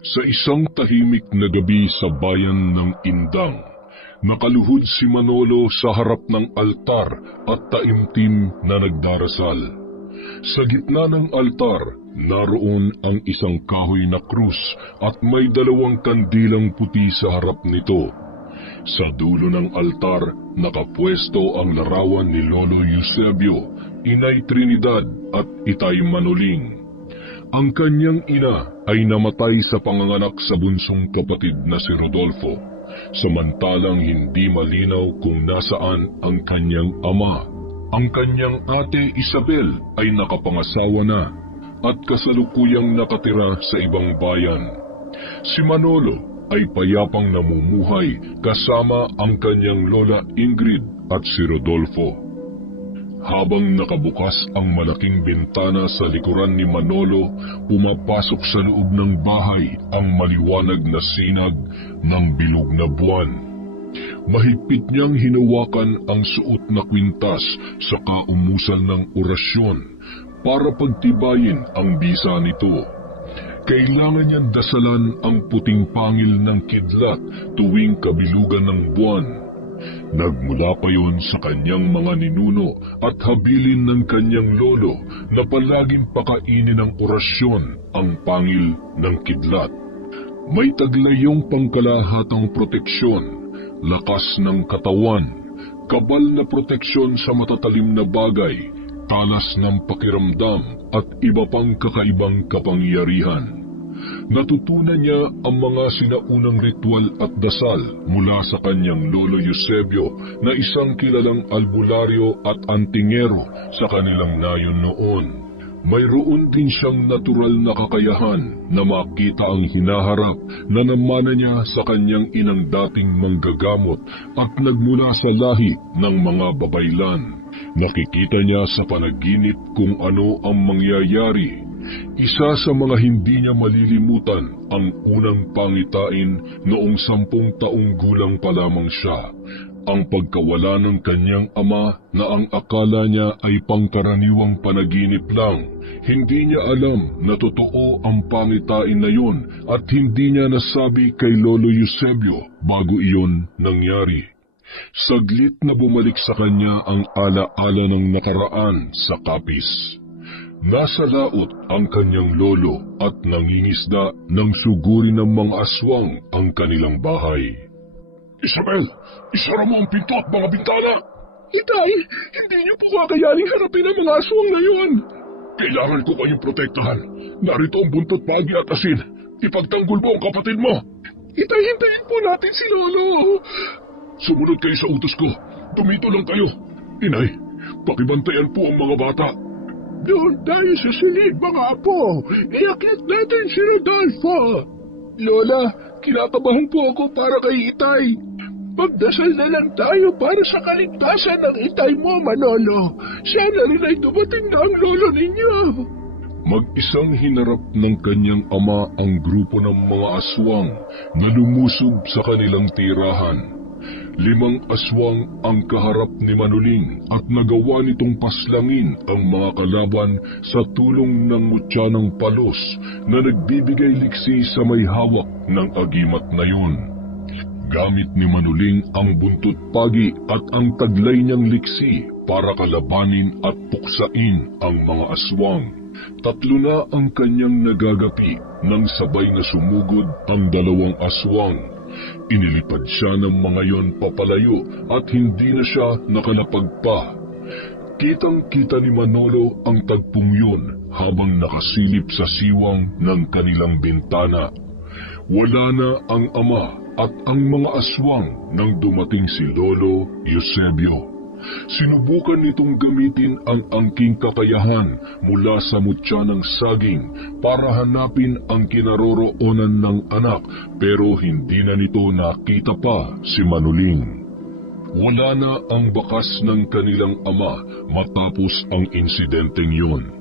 Sa isang tahimik na gabi sa bayan ng Indang, nakaluhod si Manolo sa harap ng altar at taimtim na nagdarasal. Sa gitna ng altar, naroon ang isang kahoy na krus at may dalawang kandilang puti sa harap nito. Sa dulo ng altar, nakapwesto ang larawan ni Lolo Eusebio, Inay Trinidad at Itay Manoling. Ang kanyang ina ay namatay sa panganganak sa bunsong kapatid na si Rodolfo, samantalang hindi malinaw kung nasaan ang kanyang ama. Ang kanyang ate Isabel ay nakapangasawa na at kasalukuyang nakatira sa ibang bayan. Si Manolo ay payapang namumuhay kasama ang kanyang lola Ingrid at si Rodolfo. Habang nakabukas ang malaking bintana sa likuran ni Manolo, pumapasok sa loob ng bahay ang maliwanag na sinag ng bilog na buwan. Mahigpit niyang hinawakan ang suot na kwintas sa kaumusal ng orasyon para pagtibayin ang bisa nito. Kailangan niyang dasalan ang puting pangil ng kidlat tuwing kabilugan ng buwan. Nagmula pa yon sa kanyang mga ninuno at habilin ng kanyang lolo na palaging pakainin ng orasyon ang pangil ng kidlat. May taglayong pangkalahatang proteksyon, lakas ng katawan, kabal na proteksyon sa matatalim na bagay, talas ng pakiramdam at iba pang kakaibang kapangyarihan. Natutunan niya ang mga sinaunang ritual at dasal mula sa kanyang lolo Eusebio na isang kilalang albularyo at antingero sa kanilang nayon noon. Mayroon din siyang natural na kakayahan na makita ang hinaharap na namana niya sa kanyang inang dating manggagamot at nagmula sa lahi ng mga babaylan. Nakikita niya sa panaginip kung ano ang mangyayari. Isa sa mga hindi niya malilimutan ang unang pangitain noong 10 taong gulang pa lamang siya. Ang pagkawala ng kanyang ama na ang akala niya ay pangkaraniwang panaginip lang. Hindi niya alam na totoo ang pangitain na yun at hindi niya nasabi kay Lolo Eusebio bago iyon nangyari. Saglit na bumalik sa kanya ang ala-ala ng nakaraan sa kapis. Nasa laot ang kanyang lolo at nangingisda ng suguri ng mga aswang ang kanilang bahay. Isabel, isara mo ang pinto at mga bintana! Itay, hindi niyo po kakayaning harapin ang mga aswang na yun! Kailangan ko kayong protektahan. Narito ang buntot pagi at asin. Ipagtanggol mo ang kapatid mo! Itay, hintayin po natin si Lolo! Sumunod kayo sa utos ko. Tumito lang kayo. Inay, pakibantayan po ang mga bata. Doon tayo sa silid, mga apo. Iakit natin si Rodolfo. Lola, kinakabahan po ako para kay Itay. Magdasal na lang tayo para sa kaligtasan ng Itay mo, Manolo. Sana rin ay dumating na ang lolo ninyo. Mag-isang hinarap ng kanyang ama ang grupo ng mga aswang na lumusob sa kanilang tirahan. 5 aswang ang kaharap ni Manoling at nagawa nitong paslangin ang mga kalaban sa tulong ng mutya ng palos na nagbibigay liksi sa may hawak ng agimat na yun. Gamit ni Manoling ang buntot pagi at ang taglay niyang liksi para kalabanin at puksain ang mga aswang. 3 na ang kanyang nagagapi nang sabay na sumugod ang 2 aswang. Inilipad siya ng mga yon papalayo at hindi na siya nakalapag pa. Kitang-kita ni Manolo ang tagpong yun habang nakasilip sa siwang ng kanilang bintana. Wala na ang ama at ang mga aswang nang dumating si Lolo Eusebio. Sinubukan nitong gamitin ang angking kakayahan mula sa mutya ng saging para hanapin ang kinaroroonan ng anak pero hindi na nito nakita pa si Manoling. Wala na ang bakas ng kanilang ama matapos ang insidenteng yun.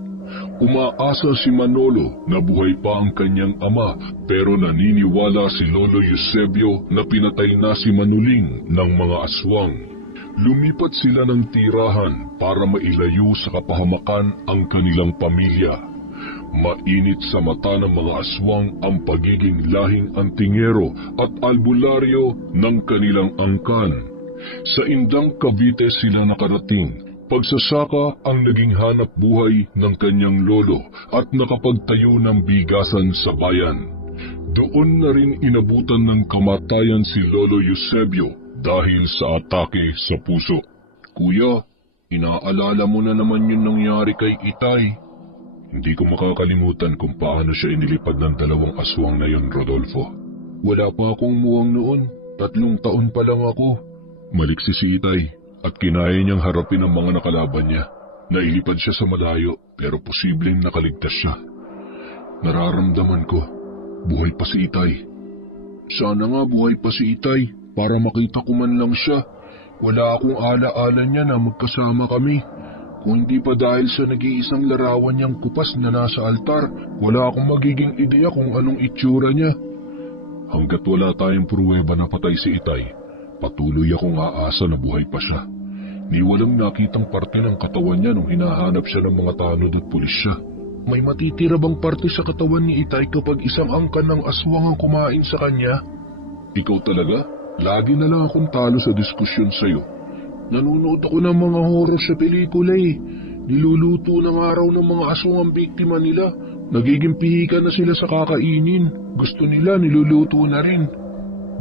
Umaasa si Manolo na buhay pa ang kanyang ama pero naniniwala si Lolo Eusebio na pinatay na si Manoling ng mga aswang. Lumipat sila ng tirahan para mailayo sa kapahamakan ang kanilang pamilya. Mainit sa mata ng mga aswang ang pagiging lahing antingero at albularyo ng kanilang angkan. Sa Indang Cavite sila nakarating. Pagsasaka ang naging hanap buhay ng kanyang lolo at nakapagtayo ng bigasan sa bayan. Doon na rin inabutan ng kamatayan si Lolo Eusebio dahil sa atake sa puso. Kuya, inaalala mo na naman yung nangyari kay Itay. Hindi ko makakalimutan kung paano siya inilipad ng 2 aswang na yon, Rodolfo. Wala pa akong muwang noon. 3 taon pa lang ako. Maliksi si Itay at kinaya niyang harapin ang mga nakalaban niya. Nailipad siya sa malayo pero posibleng nakaligtas siya. Nararamdaman ko, buhay pa si Itay. Sana nga buhay pa si Itay para makita ko man lang siya. Wala akong ala-ala niya na magkasama kami. Kung hindi pa dahil sa nag-iisang larawan niyang kupas na nasa altar, wala akong magiging ideya kung anong itsura niya. Hanggat wala tayong pruweba na patay si Itay, patuloy akong aasa na buhay pa siya. Ni walang nakitang parte ng katawan niya nung hinahanap siya ng mga tanod at pulisya. May matitira bang parte sa katawan ni Itay kapag isang angkan ng aswang ang kumain sa kanya? Ikaw talaga? Lagi na lang akong talo sa diskusyon sa'yo. Nanonood ako ng mga horror sa pelikula eh. Niluluto ng araw ng mga aswang ang biktima nila. Nagiging pihikan na sila sa kakainin. Gusto nila niluluto na rin.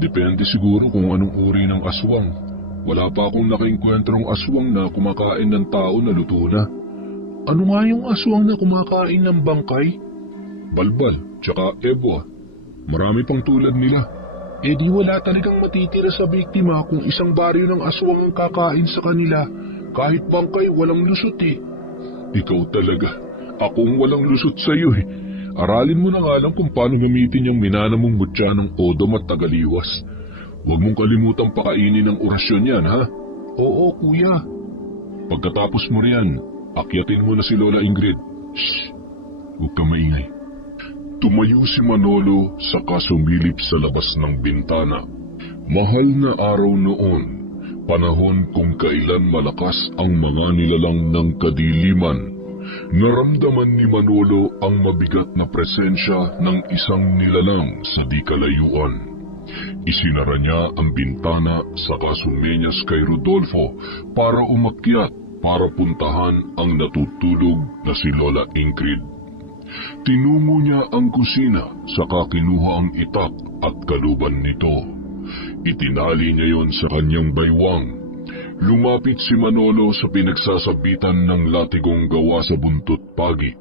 Depende siguro kung anong uri ng aswang. Wala pa akong nakaengkwentrong aswang na kumakain ng tao na luto na. Ano nga yung aswang na kumakain ng bangkay? Balbal, tsaka ebwa. Marami pang tulad nila. Eh di wala talagang matitira sa biktima kung isang baryo ng aswang ang kakain sa kanila. Kahit bangkay, walang lusot eh. Ikaw talaga. Akong walang lusot sa'yo eh. Aralin mo na nga lang kung paano gamitin yung minana mong mutya ng odom at tagaliwas. Huwag mong kalimutang pakainin ng orasyon yan, ha? Oo, kuya. Pagkatapos mo riyan, akyatin mo na si Lola Ingrid. Shh! Huwag ka maingay. Tumayo si Manolo saka sumilip sa labas ng bintana. Mahal na araw noon, panahon kung kailan malakas ang mga nilalang ng kadiliman. Naramdaman ni Manolo ang mabigat na presensya ng isang nilalang sa di kalayuan. Isinara niya ang bintana saka sumenyas kay Rodolfo para umakyat para puntahan ang natutulog na si Lola Ingrid. Tinungo niya ang kusina saka kinuha ang itak at kaluban nito. Itinali niya yon sa kanyang baywang. Lumapit si Manolo sa pinagsasabitan ng latigong gawa sa buntot pagi.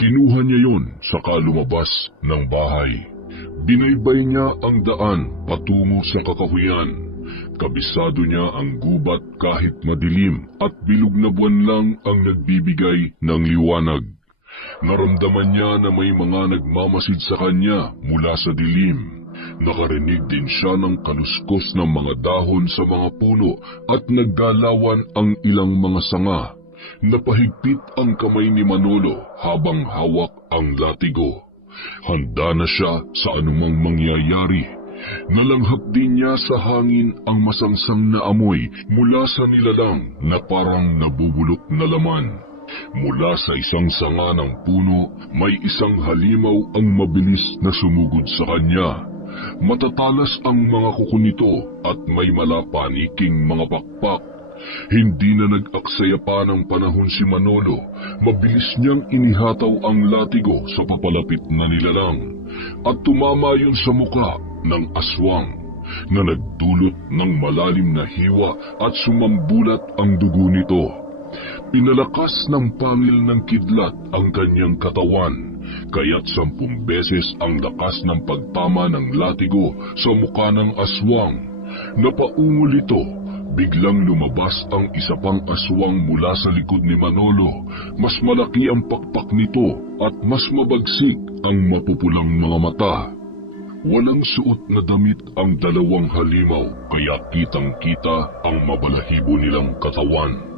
Kinuha niya yon saka lumabas ng bahay. Binaybay niya ang daan patungo sa kakahuyan. Kabisado niya ang gubat kahit madilim at bilog na buwan lang ang nagbibigay ng liwanag. Naramdaman niya na may mga nagmamasid sa kanya mula sa dilim. Nakarinig din siya ng kaluskos ng mga dahon sa mga puno at naggalawan ang ilang mga sanga. Napahigpit ang kamay ni Manolo habang hawak ang latigo. Handa na siya sa anumang mangyayari. Nalanghap din niya sa hangin ang masangsang na amoy mula sa nilalang na parang nabubulok na laman. Mula sa isang sanga ng puno, may isang halimaw ang mabilis na sumugod sa kanya. Matatalas ang mga kuko nito at may malapaniking mga pakpak. Hindi na nag-aksaya pa ng panahon si Manolo. Mabilis niyang inihataw ang latigo sa papalapit na nilalang at tumama yun sa muka ng aswang na nagdulot ng malalim na hiwa at sumambulat ang dugo nito. Pinalakas ng pangil ng kidlat ang kanyang katawan, kaya't 10 beses ang lakas ng pagtama ng latigo sa mukha ng aswang. Napaungol ito, biglang lumabas ang isa pang aswang mula sa likod ni Manolo. Mas malaki ang pakpak nito at mas mabagsik ang mapupulang mga mata. Walang suot na damit ang 2 halimaw, kaya kitang-kita ang mabalahibo nilang katawan.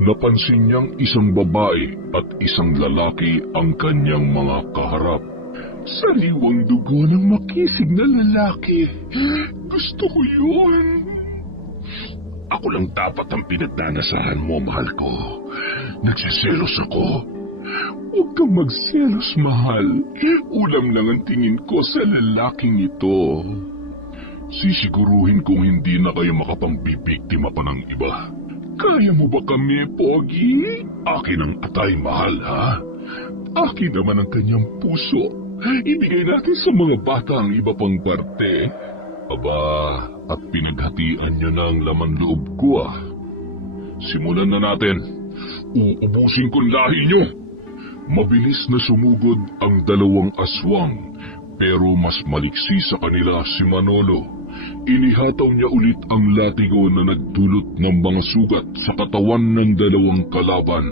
Napansin niyang isang babae at isang lalaki ang kanyang mga kaharap. Saliwang dugo ng makisig na lalaki. Gusto ko yun. Ako lang dapat ang pinagnanasahan mo, mahal ko. Nagsiselos ako. Huwag kang magselos, mahal. Ulam lang ang tingin ko sa lalaking ito. Sisiguruhin kong hindi na kayo makapangbibiktima pa ng iba. Kaya mo ba kami, Pogi? Akin ang atay, mahal, ha? Akin naman ang kanyang puso. Ibigay natin sa mga bata ang iba pang parte. Aba, at pinaghatian nyo na ang laman loob ko, ah. Simulan na natin. Uubusin kong lahi nyo. Mabilis na sumugod ang dalawang aswang, pero mas maliksi sa kanila si Manolo. Inihataw niya ulit ang latigo na nagdulot ng mga sugat sa katawan ng dalawang kalaban.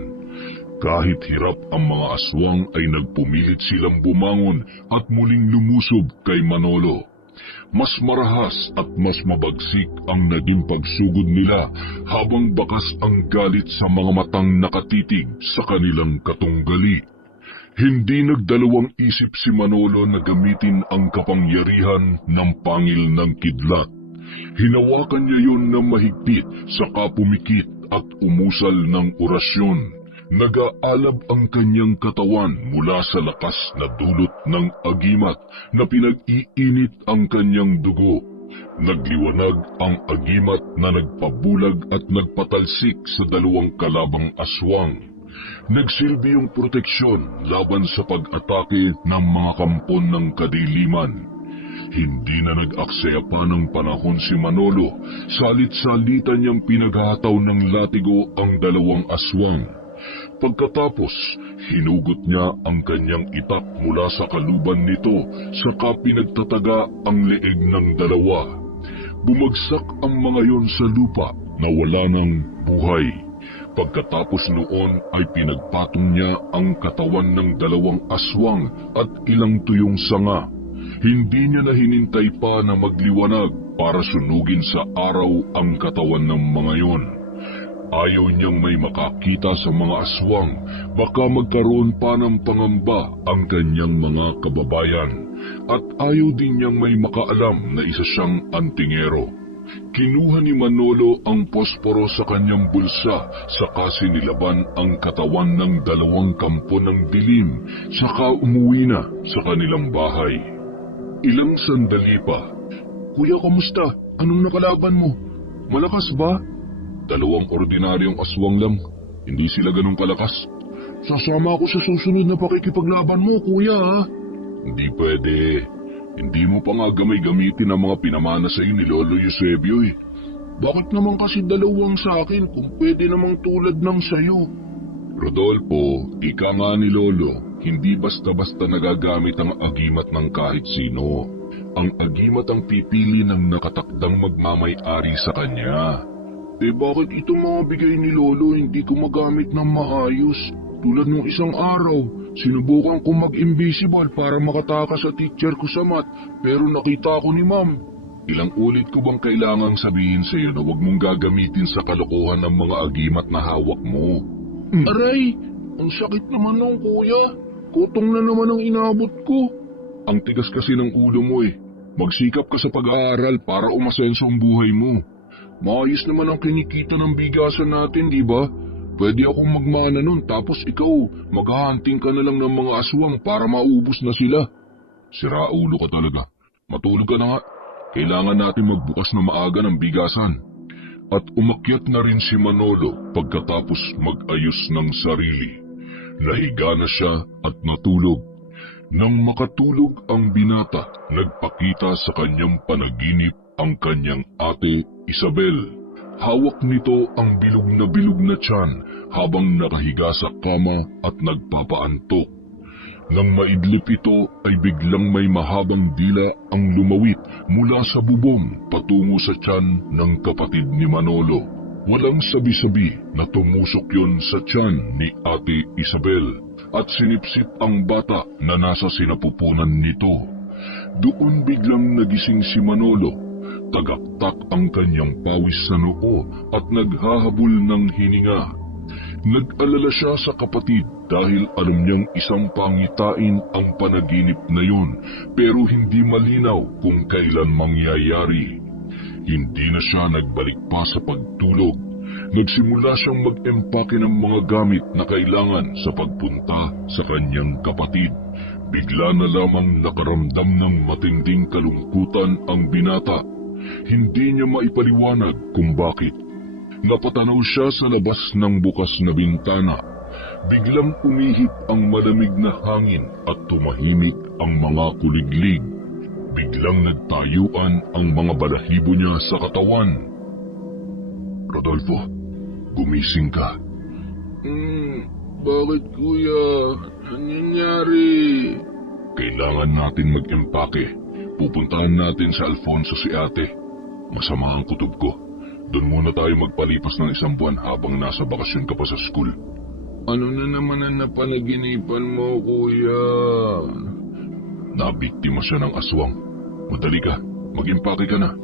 Kahit hirap ang mga aswang ay nagpumilit silang bumangon at muling lumusob kay Manolo. Mas marahas at mas mabagsik ang naging pagsugod nila habang bakas ang galit sa mga matang nakatitig sa kanilang katunggali. Hindi nagdalawang isip si Manolo na gamitin ang kapangyarihan ng pangil ng kidlat. Hinawakan niya yun na mahigpit saka pumikit at umusal ng orasyon. Nag-aalab ang kanyang katawan mula sa lakas na dulot ng agimat na pinag-iinit ang kanyang dugo. Nagliwanag ang agimat na nagpabulag at nagpatalsik sa dalawang kalabang aswang. Nagsilbi yung proteksyon laban sa pag-atake ng mga kampon ng kadiliman. Hindi na nag-aksaya pa ng panahon si Manolo, salit-salitan niyang pinaghataw ng latigo ang dalawang aswang. Pagkatapos, hinugot niya ang kanyang itak mula sa kaluban nito, saka pinagtataga ang leeg ng dalawa. Bumagsak ang mga yon sa lupa na wala ng buhay. Pagkatapos noon ay pinagpatong niya ang katawan ng dalawang aswang at ilang tuyong sanga. Hindi niya na hinintay pa na magliwanag para sunugin sa araw ang katawan ng mga yon. Ayaw niyang may makakita sa mga aswang, baka magkaroon pa ng pangamba ang kanyang mga kababayan, at ayaw din niyang may makaalam na isa siyang antingero. Kinuha ni Manolo ang posporo sa kanyang bulsa, saka sinilaban ang katawan ng dalawang kampo ng dilim, saka umuwi na sa kanilang bahay. Ilang sandali pa. Kuya, kamusta? Anong nakalaban mo? Malakas ba? Dalawang ordinaryong aswang lang. Hindi sila ganun kalakas. Sasama ako sa susunod na pakikipaglaban mo, kuya, ha? Hindi pwede. Hindi mo pa nga gamay-gamitin ang mga pinamana sa'yo ni Lolo Eusebio, eh. Bakit naman kasi dalawang sa akin kung pwede namang tulad ng sayo? Rodolfo, ika nga ni Lolo, hindi basta-basta nagagamit ang agimat ng kahit sino. Ang agimat ang pipili ng nakatakdang magmamay-ari sa kanya. Bakit itong mga bigay ni Lolo hindi ko magamit ng maayos? Tulad nung isang araw, sinubukan kong mag-invisible para makatakas sa teacher ko sa math, pero nakita ko ni Ma'am. Ilang ulit ko bang kailangang sabihin sa iyo na huwag mong gagamitin sa kalokohan ng mga agimat na hawak mo? Aray! Ang sakit naman ng kuya. Kutong na naman ang inabot ko. Ang tigas kasi ng ulo mo, eh. Magsikap ka sa pag-aaral para umasenso ang buhay mo. Maayos naman ang kinikita ng bigasan natin, di ba? Pwede akong magmana nun, tapos ikaw, maghahunting ka na lang ng mga aswang para maubos na sila. Siraulo ka talaga. Matulog ka na nga. Kailangan natin magbukas na maaga ng bigasan. At umakyat na rin si Manolo pagkatapos mag-ayos ng sarili. Nahiga na siya at natulog. Nang makatulog ang binata, nagpakita sa kanyang panaginip ang kanyang ate Isabel. Hawak nito ang bilog na tiyan habang nakahiga sa kama at nagpapaantok. Nang maidlip ito ay biglang may mahabang dila ang lumawit mula sa bubong patungo sa tiyan ng kapatid ni Manolo. Walang sabi-sabi na tumusok yon sa tiyan ni ate Isabel at sinipsip ang bata na nasa sinapupunan nito. Doon biglang nagising si Manolo. Tagaktak ang kanyang pawis sa noo at naghahabol ng hininga. Nag-alala siya sa kapatid dahil alam niyang isang pangitain ang panaginip na yun, pero hindi malinaw kung kailan mangyayari. Hindi na siya nagbalik pa sa pagtulog. Nagsimula siyang mag-empake ng mga gamit na kailangan sa pagpunta sa kanyang kapatid. Bigla na lamang nakaramdam ng matinding kalungkutan ang binata. Hindi niya maipaliwanag kung bakit. Napatanaw siya sa labas ng bukas na bintana. Biglang umihip ang malamig na hangin at tumahimik ang mga kuliglig. Biglang nagtayuan ang mga balahibo niya sa katawan. Rodolfo, gumising ka. Bakit kuya? Anong nangyari? Kailangan natin mag-empake. Pupuntahan natin sa Alfonso si ate. Masama ang kutob ko. Doon muna tayo magpalipas ng 1 buwan habang nasa bakasyon ka pa sa school. Ano na naman ang napanaginipan mo, kuya? Nabiktima siya ng aswang. Madali ka, mag-empake ka na.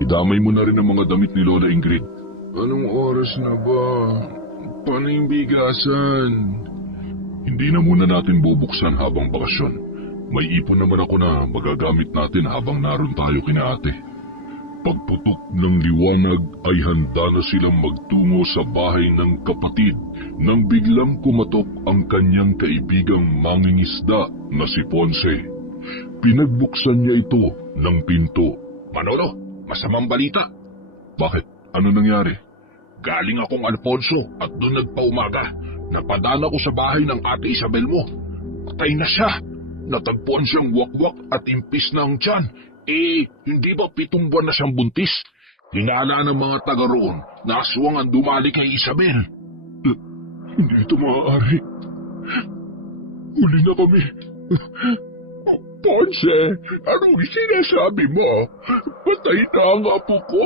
Idamay mo na rin ang mga damit ni Lola Ingrid. Anong oras na ba? Paano yung bigasan? Hindi na muna natin bubuksan habang bakasyon. May ipon naman ako na magagamit natin habang naroon tayo kina ate. Pagputok ng liwanag ay handa na silang magtungo sa bahay ng kapatid nang biglang kumatok ang kanyang kaibigang mangingisda na si Ponce. Pinagbuksan niya ito ng pinto. Manolo, masamang balita. Bakit? Ano nangyari? Galing akong Alfonso at doon nagpaumaga. Napadaan ako sa bahay ng ate Isabel mo. Patay na siya. Natagpuan siyang wakwak at impis na ang tiyan. Hindi ba 7 buwan na siyang buntis? Hinala ng mga taga roon na aswang ang dumali kay Isabel. Hindi ito maaari. Huli na kami. Ponce, anong sinasabi mo? Patay na ang apo ko.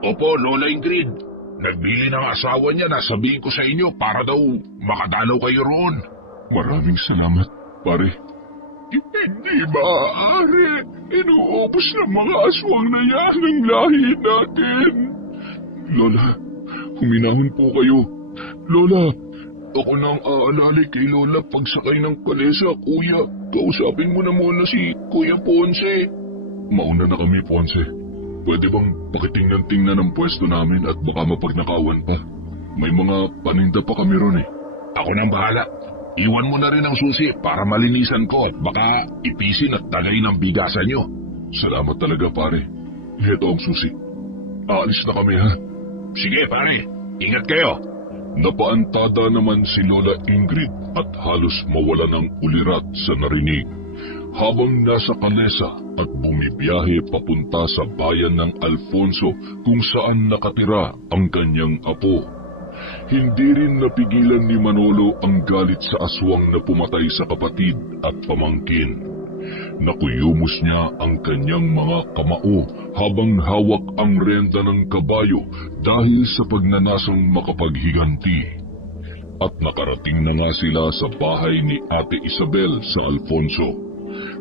Opo, Lola Ingrid. Nagbili ng asawa niya na sabihin ko sa inyo para daw makadalaw kayo roon. Maraming salamat, pare. Hindi maaari. Inuubos ng mga aswang na yan ang lahi natin. Lola, huminahon po kayo. Lola, Ako na ang aalalay kay Lola pagsakay ng kalesa, kuya. Kausapin mo na muna si Kuya Ponce. mauna na kami, Ponce. Pwede bang pakitingnan-tingnan ang pwesto namin at baka mapagnakawan pa? May mga paninda pa kami ron eh. Ako nang bahala. Iwan mo na rin ang susi para malinisan ko at baka ipisin at tagay ng bigasan nyo. Salamat talaga, pare. Ito ang susi. Aalis na kami, ha? Sige, pare. Ingat kayo. Napaantada naman si Lola Ingrid at halos mawala ng ulirat sa narinig. Habang nasa kalesa at bumibiyahe papunta sa bayan ng Alfonso kung saan nakatira ang kanyang apo. Hindi rin napigilan ni Manolo ang galit sa aswang na pumatay sa kapatid at pamangkin. Nakuyumos niya ang kanyang mga kamao habang hawak ang renda ng kabayo dahil sa pagnanasang makapaghiganti. At nakarating na nga sila sa bahay ni Ate Isabel sa Alfonso.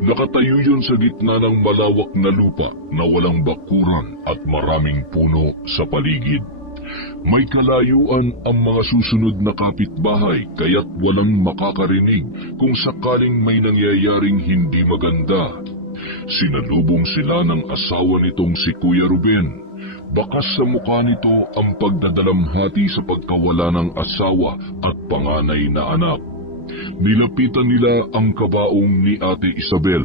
Nakatayo yun sa gitna ng malawak na lupa na walang bakuran at maraming puno sa paligid. May kalayuan ang mga susunod na kapitbahay kaya't walang makakarinig kung sakaling may nangyayaring hindi maganda. Sinalubong sila ng asawa nitong si Kuya Ruben. Bakas sa mukha nito ang pagdadalamhati sa pagkawala ng asawa at panganay na anak. Nilapitan nila ang kabaong ni Ate Isabel.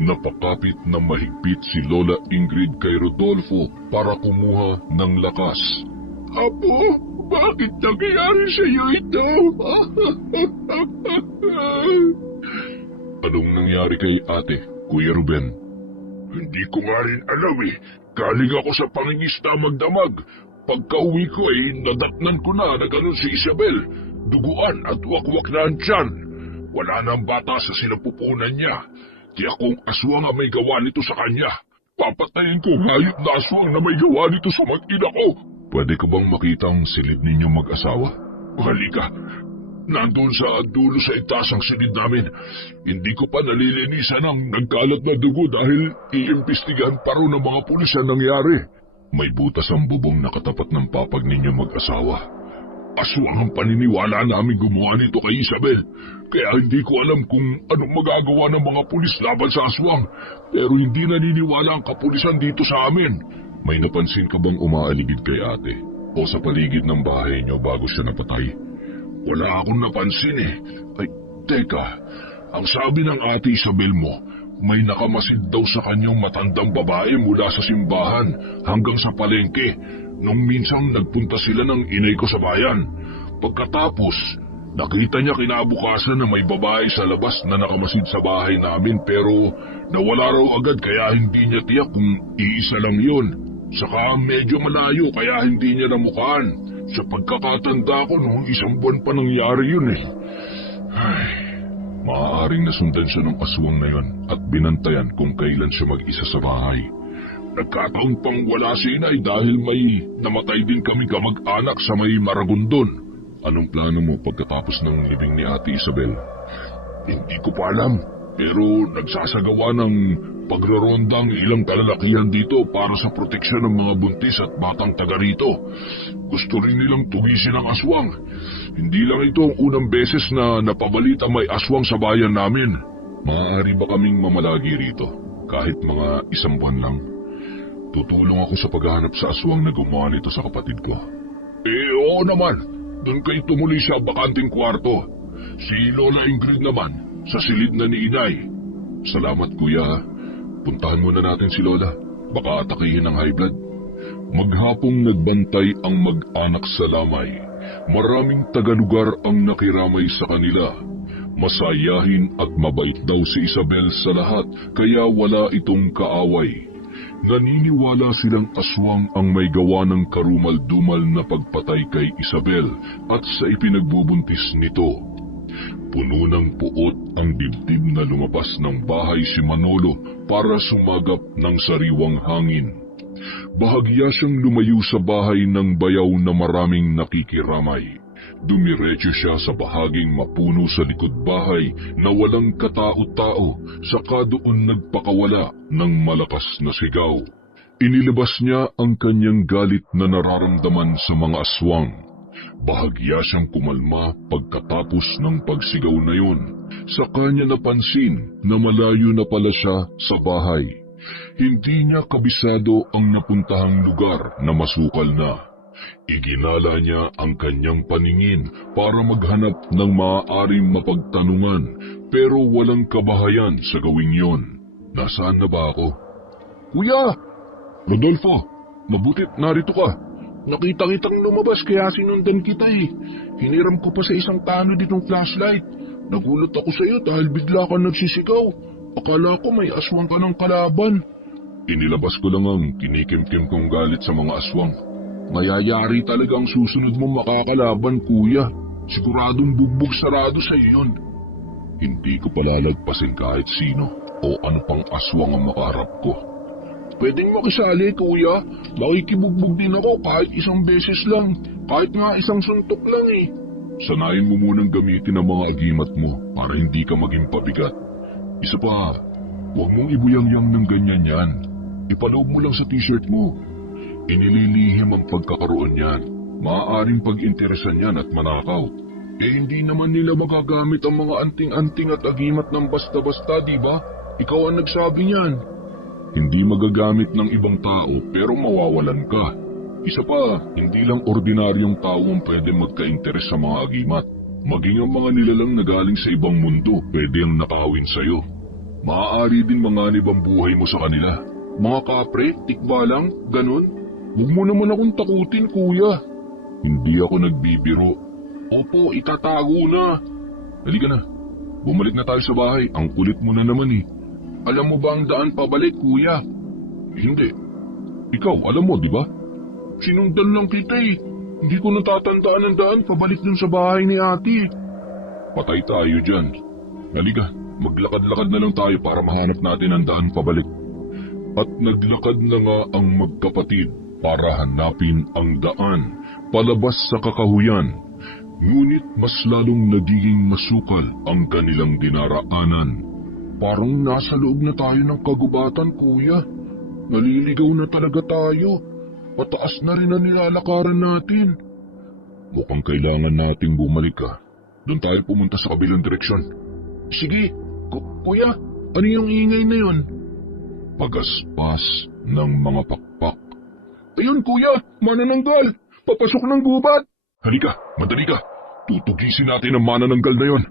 Napakapit na mahigpit si Lola Ingrid kay Rodolfo para kumuha ng lakas. Apo, bakit nangyayari sa iyo ito? Anong nangyari kay ate, Kuya Ruben? Hindi ko nga rin alam eh. Galing ako sa pangingisda magdamag. Pagka-uwi ko nadatnan ko na ganun si Isabel. Duguan at wakwak na ang tiyan. Wala nang bata sa sinapupunan niya. Kaya kung aswang ang may gawa nito sa kanya, papatayin ko hayop na aswang na may gawa nito sa mag-ina ko. Pwede ko bang makita ang silid ninyong mag-asawa? Halika. Nandun sa dulo sa itaas ang silid namin. Hindi ko pa nalilinisan ang nagkalat na dugo dahil iimbestigahan pa rin ng mga pulis ang nangyari. May butas ang bubong na katapat ng papag ninyong mag-asawa. aswang ang paniniwala namin gumawa nito kay Isabel. Kaya hindi ko alam kung anong magagawa ng mga pulis laban sa aswang. Pero hindi naniniwala ang kapulisan dito sa amin. May napansin ka bang umaaligid kay ate? O sa paligid ng bahay niyo bago siya napatay? Wala akong napansin eh. Ay, teka. Ang sabi ng ate Isabel mo, may nakamasid daw sa kanyang matandang babae mula sa simbahan hanggang sa palengke nung minsan nagpunta sila ng inay ko sa bayan. Pagkatapos, nakita niya kinabukasan na may babae sa labas na nakamasid sa bahay namin pero nawala raw agad kaya hindi niya tiyak kung iisa lang yun. Saka medyo malayo kaya hindi niya namukhaan. Sa pagkakatanda ko noong 1 buwan pa nangyari yun eh. Ay, maaaring nasundan siya ng aswang na yon at binantayan kung kailan siya mag-isa sa bahay. Nagkataon pang wala si inay dahil may namatay din kami kamag-anak sa may Maragondon. Anong plano mo pagkatapos ng libing ni Ate Isabel? Hindi ko pa alam, pero nagsasagawa ng pagroronda ang ilang kalalakihan dito para sa proteksyon ng mga buntis at batang taga rito. Gusto rin nilang tugisin ang aswang. Hindi lang ito ang unang beses na napabalita may aswang sa bayan namin. Maaari ba kaming mamalagi rito? Kahit mga 1 buwan lang? Tutulong ako sa paghahanap sa aswang na gumawa nito sa kapatid ko. Oo naman. Doon kayo tumuli sa bakanting kwarto. Si Lola Ingrid naman, sa silid na ni Inay. Salamat kuya. Puntahan muna natin si Lola. Baka atakihin ng high blood. Maghapong nagbantay ang mag-anak sa lamay. Maraming tagalugar ang nakiramay sa kanila. Masayahin at mabait daw si Isabel sa lahat kaya wala itong kaaway. Naniniwala silang aswang ang may gawa ng karumal-dumal na pagpatay kay Isabel at sa ipinagbubuntis nito. Puno ng puot ang dibdib na lumabas ng bahay si Manolo para sumagap ng sariwang hangin. Bahagya siyang lumayo sa bahay ng bayaw na maraming nakikiramay. Dumiretso siya sa bahaging mapuno sa likod bahay na walang katao-tao, saka doon nagpakawala ng malakas na sigaw. Inilabas niya ang kanyang galit na nararamdaman sa mga aswang. Bahagya siyang kumalma pagkatapos ng pagsigaw na yun. Saka niya napansin na malayo na pala siya sa bahay. Hindi niya kabisado ang napuntahang lugar na masukal na. Iginala niya ang kanyang paningin para maghanap ng maaaring mapagtanungan pero walang kabahayan sa gawing yon. Nasaan na ba ako? Kuya! Rodolfo, mabutit narito ka. Nakita kitang lumabas kaya sinundan kita eh. Hiniram ko pa sa isang tanod itong flashlight. Nagulat ako sa iyo dahil bigla ka nagsisigaw. Akala ko may aswang ka ng kalaban. Inilabas ko lang ang kinikimkim kong galit sa mga aswang. Mayayari talaga ang susunod mong makakalaban, kuya. Siguradong bugbog sarado sa iyo yun. Hindi ko palalagpasin kahit sino o ano pang aswang ang makaharap ko. Pwedeng makisali, kuya. Makikibugbog din ako kahit isang beses lang. Kahit nga isang suntok lang eh. Sanayin mo munang gamitin ang mga agimat mo para hindi ka maging pabigat. Isa pa, huwag mong ibuyang-yang ng ganyan yan. Ipaloob mo lang sa t-shirt mo. Inililihim ang pagkakaroon niyan. Maaaring pag-interesan yan at manakaw. Hindi naman nila magagamit ang mga anting-anting at agimat ng basta-basta, di ba? Ikaw ang nagsabi niyan. Hindi magagamit ng ibang tao pero mawawalan ka. Isa pa, hindi lang ordinaryong tao ang pwede magka-interes sa mga agimat. Maging ang mga nilalang na galing sa ibang mundo pwede ang nakawin sa'yo. Maaari din manganib ang buhay mo sa kanila. Mga kapre, tikbalang, ganun. Huwag mo naman akong takutin, kuya. Hindi ako nagbibiro. Opo, itatago na. Halika na. Bumalik na tayo sa bahay. Ang kulit mo na naman eh. Alam mo ba ang daan pabalik, kuya? Hindi. Ikaw, alam mo, di ba? Sinundan lang kita eh. Hindi ko natatandaan ang daan pabalik dun sa bahay ni ate. Patay tayo dyan. Halika, maglakad-lakad na lang tayo para mahanap natin ang daan pabalik. At naglakad na nga ang magkapatid para hanapin ang daan palabas sa kakahuyan. Ngunit mas lalong nagiging masukal ang kanilang dinaraanan. Parang nasa loob na tayo ng kagubatan, kuya. Naliligaw na talaga tayo. Pataas na rin ang nilalakaran natin. Mukhang kailangan nating bumalik Doon tayo pumunta sa kabilang direksyon. Sige, kuya, ano yung ingay na yun? Pagaspas ng mga pakpak. Ayun kuya, manananggal! Papasok ng gubat! Halika, madali ka! Tutugisin natin ang manananggal na yon.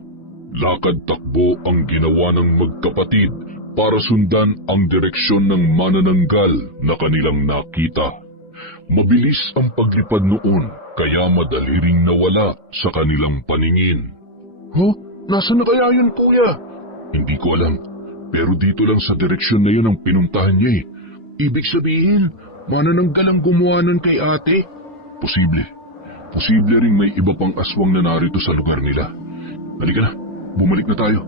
Lakad takbo ang ginawa ng magkapatid para sundan ang direksyon ng manananggal na kanilang nakita. Mabilis ang paglipad noon kaya madali ring nawala sa kanilang paningin. Nasaan na kaya yun kuya? Hindi ko alam, pero dito lang sa direksyon na yun ang pinuntahan niya Ibig sabihin, manananggal ang gumawa nun kay ate? Posible. Posible ring may iba pang aswang na narito sa lugar nila. Halika na, bumalik na tayo.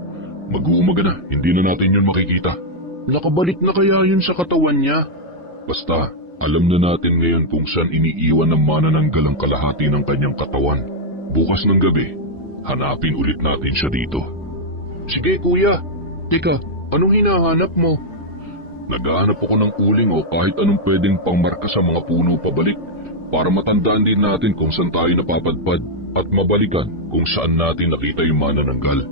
Mag-uumaga na, hindi na natin yun makikita. Nakabalik na kaya yun sa katawan niya? Basta, alam na natin ngayon kung saan iniiwan ng manananggal ang kalahati ng kanyang katawan. Bukas ng gabi, hanapin ulit natin siya dito. Sige kuya. Teka, anong hinahanap mo? Naghahanap ako ng uling o kahit anong pwedeng pangmarka sa mga puno pabalik para matandaan din natin kung saan tayo napapadpad at mabalikan kung saan natin nakita yung manananggal.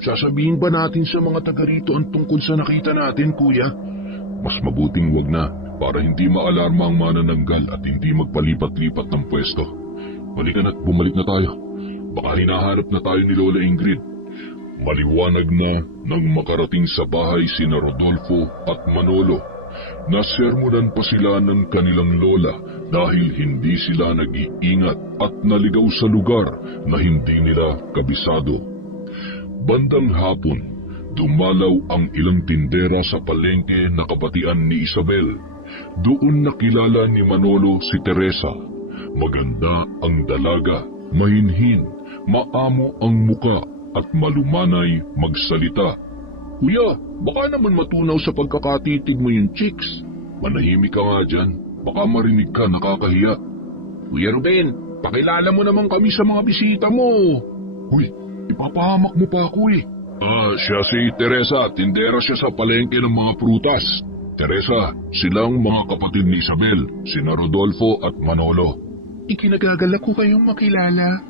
Sasabihin ba natin sa mga taga rito ang tungkol sa nakita natin, kuya? Mas mabuting wag na para hindi maalarma ang manananggal at hindi magpalipat-lipat ng pwesto. Balikan at bumalik na tayo. Baka hinahanap na tayo ni Lola Ingrid. Maliwanag na nang makarating sa bahay sina Rodolfo at Manolo. Nasermonan pa sila ng kanilang lola dahil hindi sila nag-iingat at naligaw sa lugar na hindi nila kabisado. Bandang hapon, dumalaw ang ilang tindera sa palengke na kabatian ni Isabel. Doon nakilala ni Manolo si Teresa. Maganda ang dalaga, mahinhin, maamo ang muka at malumanay magsalita. Kuya, baka naman matunaw sa pagkakatitig mo yung chicks. Manahimik ka nga dyan, baka marinig ka nakakahiya. Kuya Ruben, pakilala mo naman kami sa mga bisita mo. Uy, ipapahamak mo pa ako siya si Teresa, tindera siya sa palengke ng mga prutas. Teresa, silang mga kapatid ni Isabel, sina Rodolfo at Manolo. Ikinagagalak ko kayong makilala.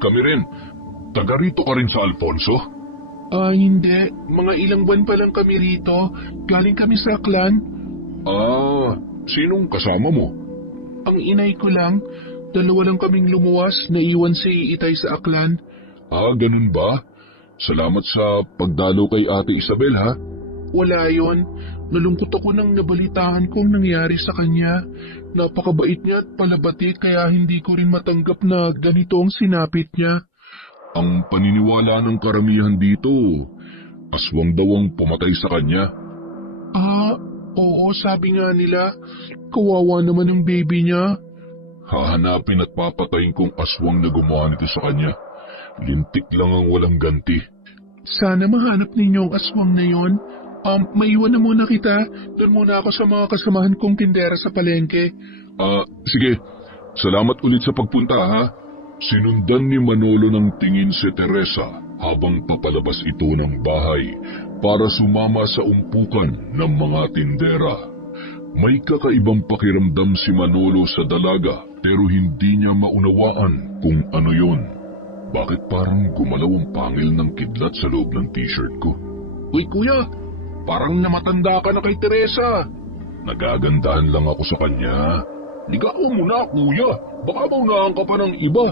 Kami rin. Taga rito ka rin sa Alfonso? Hindi. Mga ilang buwan pa lang kami rito. Galing kami sa Aklan. Sinong kasama mo? Ang inay ko lang. Dalawa lang kaming lumuwas, naiwan si Itay sa Aklan. Ganun ba? Salamat sa pagdalo kay Ate Isabel, ha? Wala yon. Nalungkot ako nang nabalitaan kong nangyari sa kanya. Napakabait niya at palabati kaya hindi ko rin matanggap na ganito ang sinapit niya. Ang paniniwala ng karamihan dito, aswang daw ang pumatay sa kanya. Oo, sabi nga nila. Kawawa naman ang baby niya. Hahanapin at papatayin kong aswang na gumawa nito sa kanya. Lintik lang ang walang ganti. Sana mahanap ninyo ang aswang na yon. Maiwan na muna kita. Doon muna ako sa mga kasamahan kong tindera sa palengke. Sige. Salamat ulit sa pagpunta, ha? Sinundan ni Manolo ng tingin si Teresa habang papalabas ito ng bahay para sumama sa umpukan ng mga tindera. May kakaibang pakiramdam si Manolo sa dalaga pero hindi niya maunawaan kung ano yon. Bakit parang gumalaw ang pangil ng kidlat sa loob ng t-shirt ko? Uy kuya, parang namatanda ka na kay Teresa. Nagagandahan lang ako sa kanya. Ligaw mo na kuya, baka maunahan ka pa ng iba.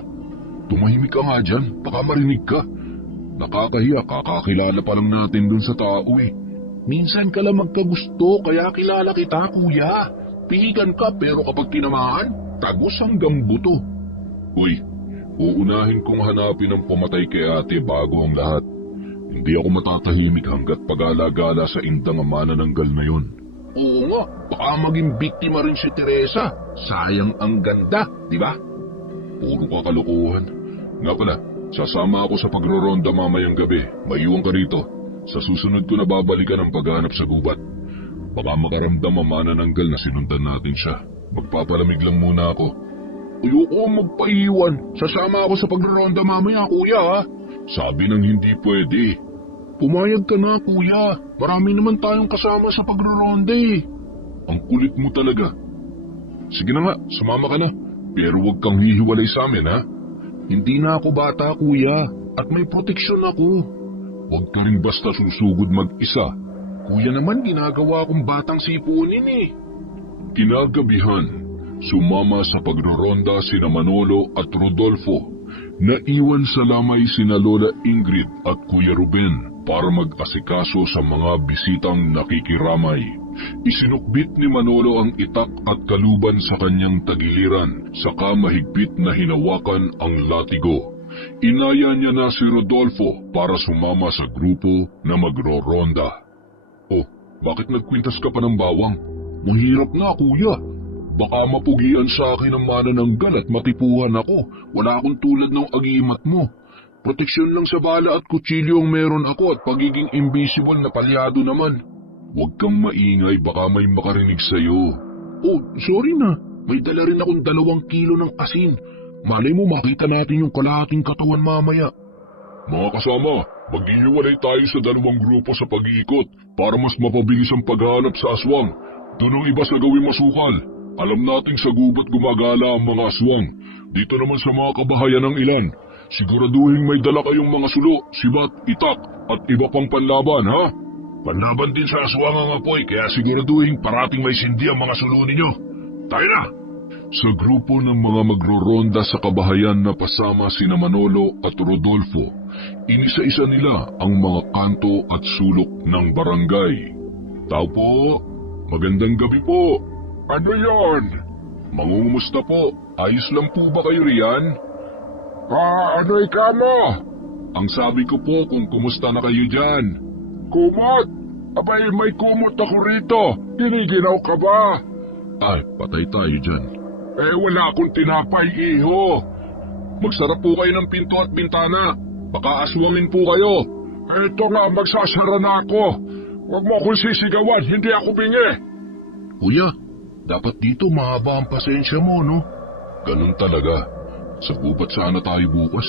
Tumahimik ka nga dyan, baka marinig ka. Nakakahiya, kakakilala pa lang natin dun sa tao Minsan ka lang magkagusto, kaya kilala kita kuya. Pihigan ka pero kapag tinamaan, tagos hanggang buto. Uy, uunahin kong hanapin ang pumatay kay ate bago ang lahat. Hindi ako matatahimik hanggat pag-alagala sa indang manananggal na yun. Oo nga, baka maging biktima rin si Teresa. Sayang ang ganda, di ba? Puro kalokohan. Nga pala, sasama ako sa pagroronda mamayang gabi. Maiwan ka rito. Sa susunod ko na babalikan ang paghanap sa gubat. Baka makaramdam ang manananggal na sinundan natin siya. Magpapalamig lang muna ako. Ayoko magpaiwan. Sasama ako sa pagroronda mamaya, kuya, ha? Sabi nang hindi pwede. Pumayag ka na, kuya. Marami naman tayong kasama sa pagroronda Ang kulit mo talaga. Sige na nga, sumama ka na. Pero huwag kang hihiwalay sa amin, ha? Hindi na ako bata, kuya, at may proteksyon ako. Huwag ka rin basta susugod mag-isa. Kuya naman, ginagawa kong batang sipunin eh. Kinagabihan, sumama sa pagroronda sina Manolo at Rodolfo. Naiwan sa lamay sina Lola Ingrid at Kuya Ruben para mag-asikaso sa mga bisitang nakikiramay. Isinukbit ni Manolo ang itak at kaluban sa kanyang tagiliran, saka mahigpit na hinawakan ang latigo. Inaya niya na si Rodolfo para sumama sa grupo na magro-ronda. Oh, bakit nagkwintas ka pa ng bawang? Mahirap na, kuya. Baka mapugian sa akin ang manananggal at matipuhan ako. Wala akong tulad ng agimat mo. Proteksyon lang sa bala at kutsilyo ang meron ako at pagiging invisible na palyado naman. Huwag kang maingay, baka may makarinig sa'yo. Oh, sorry na. May dala rin akong 2 kilo ng asin. Malay mo makita natin yung kalahating katawan mamaya. Mga kasama, maghihiwalay tayo sa 2 grupo sa pag-iikot para mas mapabilis ang paghahanap sa aswang. Doon ang iba sa gawing masukal. Alam nating sa gubat gumagala ang mga aswang. Dito naman sa mga kabahayan ng ilan. Siguraduhin may dala kayong mga sulo, sibat, itak at iba pang panlaban, ha? Panlaban din sa aswang ang apoy, kaya siguraduhin parating may sindi ang mga sulo ninyo. Tayo na! Sa grupo ng mga magroronda sa kabahayan na pasama sina Manolo at Rodolfo, inisa-isa nila ang mga kanto at sulok ng barangay. Tao po, magandang gabi po. Ano yon? Mangungumusta po, ayos lang po ba kayo riyan? Ano'y ka mo? Ang sabi ko po kung kumusta na kayo dyan. Kumot? Abay, may kumot ako rito. Giniginaw ka ba? Ay, patay tayo dyan. Wala akong tinapay, iho. Magsara po kayo ng pinto at bintana. Baka aswangin po kayo. Ito nga, magsasara na ako. Huwag mo akong sisigawan, hindi ako bingi. Kuya, dapat dito mahaba ang pasensya mo, no? Ganun talaga. Sa gubat sana tayo bukas.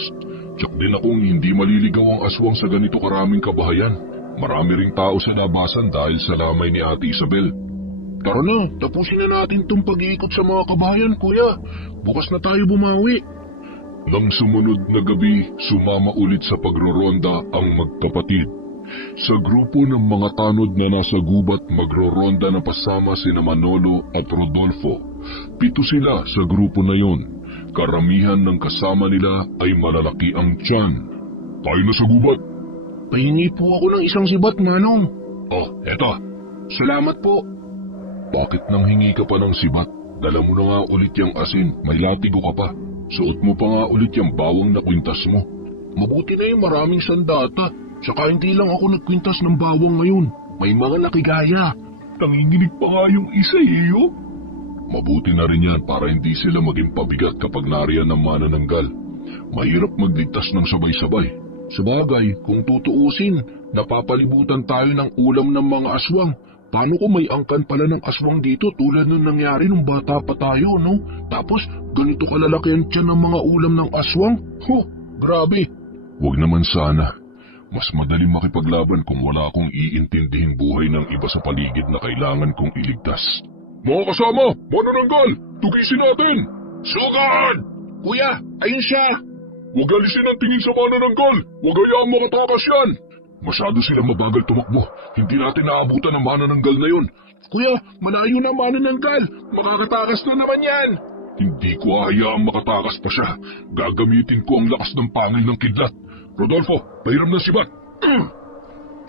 Tsak din akong hindi maliligaw ang aswang sa ganito karaming kabahayan. Marami ring tao sa labasan dahil sa lamay ni Ate Isabel. Tara na, tapusin na natin itong pag-iikot sa mga kabahayan, kuya. Bukas na tayo bumawi. Nang sumunod na gabi, sumama ulit sa pagroronda ang magkapatid. Sa grupo ng mga tanod na nasa gubat magroronda na pasama sina Manolo at Rodolfo. 7 sila sa grupo na yon. Karamihan ng kasama nila ay malalaki ang tiyan. Tayo na sa gubat. Pahingi po ako ng isang sibat, Manong. Oh, eto. Salamat po. Bakit nang hingi ka pa ng sibat? Dala mo na nga ulit yung asin, may latigo ka pa. Suot mo pa nga ulit yung bawang na kwintas mo. Mabuti na yung maraming sandata. Saka hindi lang ako nagkwintas ng bawang ngayon. May mga nakigaya. Nanginginig pa nga yung isa iyo. Mabuti na rin yan para hindi sila maging pabigat kapag nariyan ng manananggal. Mahirap magligtas ng sabay-sabay. Sabagay, kung tutuusin, napapalibutan tayo ng ulam ng mga aswang. Paano kung may angkan pala ng aswang dito tulad nung nangyari nung bata pa tayo, no? Tapos, ganito kalalaki ang tiyan ng mga ulam ng aswang? Grabe. Huwag naman sana. Mas madali makipaglaban kung wala akong iintindihing buhay ng iba sa paligid na kailangan kong iligtas. Mga kasama, manananggal! Tugisin natin! Sugan! Kuya, ayun siya! Huwag alisin ang tingin sa manananggal! Huwag hayaang makatakas yan! Masyado silang mabagal tumakbo. Hindi natin naabutan ang manananggal na yun. Kuya, malayo na manananggal! Makakatakas na naman yan! Hindi ko hayaang makatakas pa siya. Gagamitin ko ang lakas ng pangil ng kidlat. Rodolfo, pahiram na sibat!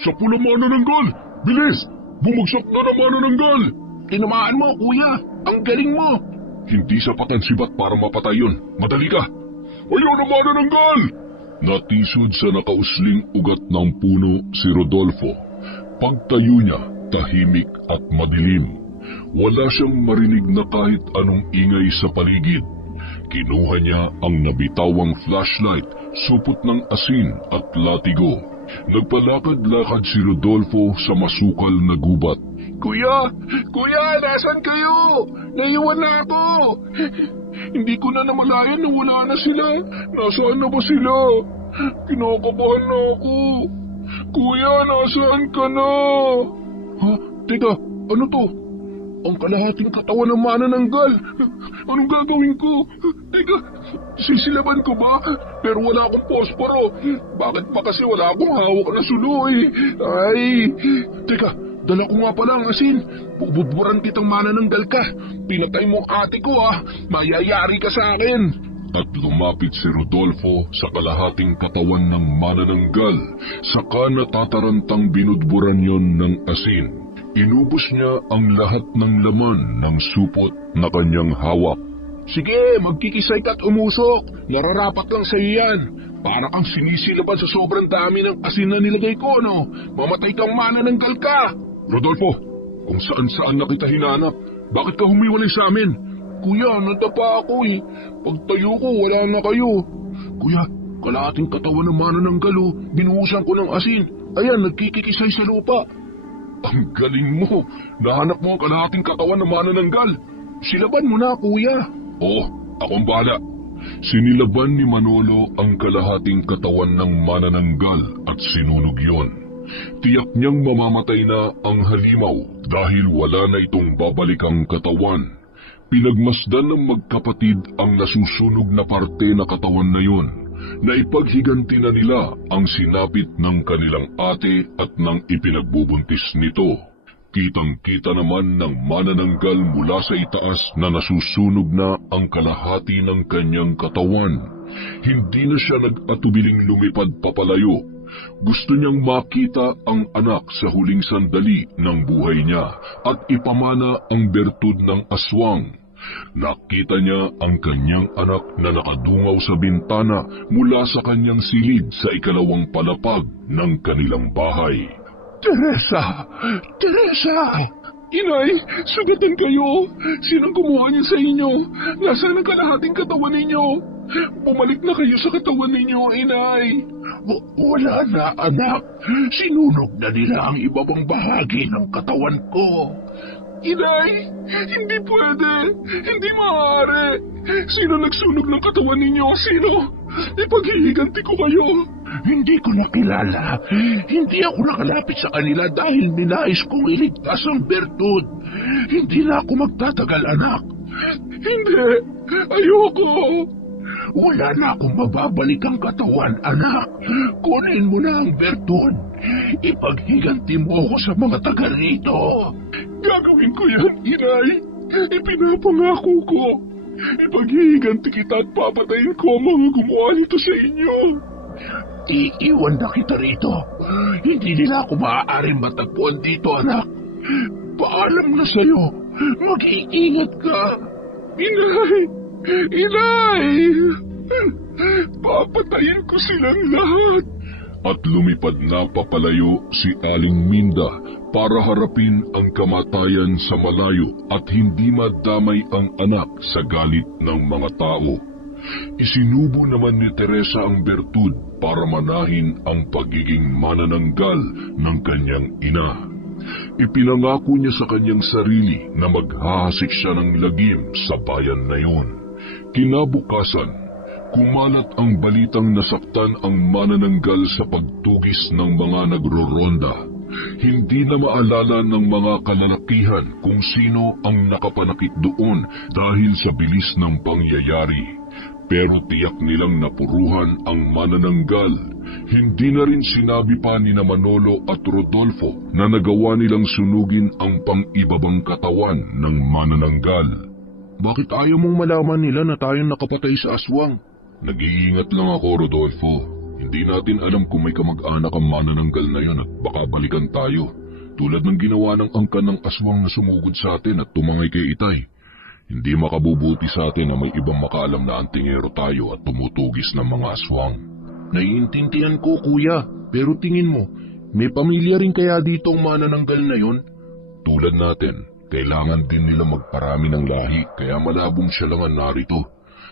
Sa pula manananggal! Bilis! Bumagsak na ng manananggal! Tinamaan mo, kuya! Ang galing mo! Hindi sapat ang sibat para mapatay yun. Madali ka! Ayaw na manananggal! Natisod sa nakausling ugat ng puno si Rodolfo. Pagtayo niya, tahimik at madilim. Wala siyang marinig na kahit anong ingay sa paligid. Kinuha niya ang nabitawang flashlight, supot ng asin at latigo. Nagpalakad-lakad si Rodolfo sa masukal na gubat. Kuya! Kuya! Nasaan kayo? Naiwan na ako! Hindi ko na namalayan na wala na sila. Nasaan na ba sila? Kinakabahan na ako. Kuya, nasaan ka na? Ha? Teka, ano to? ang kalahating katawan ng manananggal. Anong gagawin ko? Teka, sisilaban ko ba? Pero wala akong posporo. Bakit pa kasi wala akong hawak na sulo eh? Ay, teka, dala ko nga pala ang asin. Bubudburan kitang manananggal ka. Pinatay mo ang ate ko ah. Mayayari ka sa akin. At lumapit si Rodolfo sa kalahating katawan ng manananggal, saka natatarantang binudburan yon ng asin. Inubos niya ang lahat ng laman ng supot na kanyang hawak. Sige, magkikisay ka't umusok. Nararapat lang sa iyan. Para kang sinisilaban sa sobrang dami ng asin na nilagay ko, no? Mamatay kang manananggal ka. Rodolfo, kung saan-saan na kita hinanap, bakit ka humiwalay sa amin? Kuya, nadapa ako eh. Pagtayo ko, wala na kayo. Kuya, kalahating katawan ng manananggal oh. Binuhusan ko ng asin. Ayan, nagkikikisay sa lupa. Ang galing mo! Nahanap mo ang kalahating katawan ng manananggal. Silaban mo na, kuya. Oh, akong bala. Sinilaban ni Manolo ang kalahating katawan ng manananggal at sinunog yon. Tiyak niyang mamamatay na ang halimaw dahil wala na itong babalikang katawan. Pinagmasdan ng magkapatid ang nasusunog na parte na katawan na yun, na ipaghiganti na nila ang sinapit ng kanilang ate at ng ipinagbubuntis nito. Kitang-kita naman ng manananggal mula sa itaas na nasusunog na ang kalahati ng kanyang katawan. Hindi na siya nag-atubiling lumipad papalayo. Gusto niyang makita ang anak sa huling sandali ng buhay niya at ipamana ang bertud ng aswang. Nakita niya ang kanyang anak na nakadungaw sa bintana mula sa kanyang silid sa ikalawang palapag ng kanilang bahay. Teresa! Teresa! Inay, sugatan kayo! Sinong kumuha niya sa inyo? Nasaan ang kalahating katawan ninyo? Bumalik na kayo sa katawan ninyo, inay! Wala na, anak. Sinunog na nila ang iba pang bahagi ng katawan ko. Inay, hindi pwede. Hindi maaari. Sino nagsunog ng katawan ninyo? Sino? Ipaghihiganti ko kayo. Hindi ko nakilala. Hindi ako nakalapit sa kanila dahil ninais kong iligtas ang bertud. Hindi na ako magtatagal, anak. Hindi. Ayoko. Wala na akong mababalik ang katawan, anak. Kunin mo na ang bertud. Ipaghiganti mo ako sa mga taga rito. Gagawin ko yan, inay. Ipinapangako ko. Ipaghiganti kita at papatayin ko ang mga gumawa nito sa inyo. Iiwan na kita rito. Hindi nila ako maaaring matagpuan dito, anak. Paalam na sa'yo. Mag-iingat ka. Inay! Inay! Papatayin ko silang lahat. At lumipad na papalayo si Aling Minda para harapin ang kamatayan sa malayo at hindi madamay ang anak sa galit ng mga tao. Isinubo naman ni Teresa ang bertud para manahin ang pagiging manananggal ng kanyang ina. Ipinangako niya sa kanyang sarili na maghahasik siya ng lagim sa bayan na yun. Kinabukasan, kumalat ang balitang nasaktan ang manananggal sa pagtugis ng mga nagroronda. Hindi na maalala ng mga kalalakihan kung sino ang nakapanakit doon dahil sa bilis ng pangyayari. Pero tiyak nilang napuruhan ang manananggal. Hindi na rin sinabi pa ni Manolo at Rodolfo na nagawa nilang sunugin ang pang-ibabang katawan ng manananggal. Bakit ayaw mong malaman nila na tayong nakapatay sa aswang? Nag-iingat lang ako, Rodolfo. Hindi natin alam kung may kamag-anak ang manananggal na yun at baka balikan tayo. Tulad ng ginawa ng angkan ng aswang na sumugod sa atin at tumangay kay Itay. Hindi makabubuti sa atin na may ibang makaalam na antingero tayo at tumutugis ng mga aswang. Naiintindihan ko, kuya. Pero tingin mo, may pamilya rin kaya dito ang manananggal na yun? Tulad natin, kailangan din nila magparami ng lahi kaya malabong siya lang ang narito.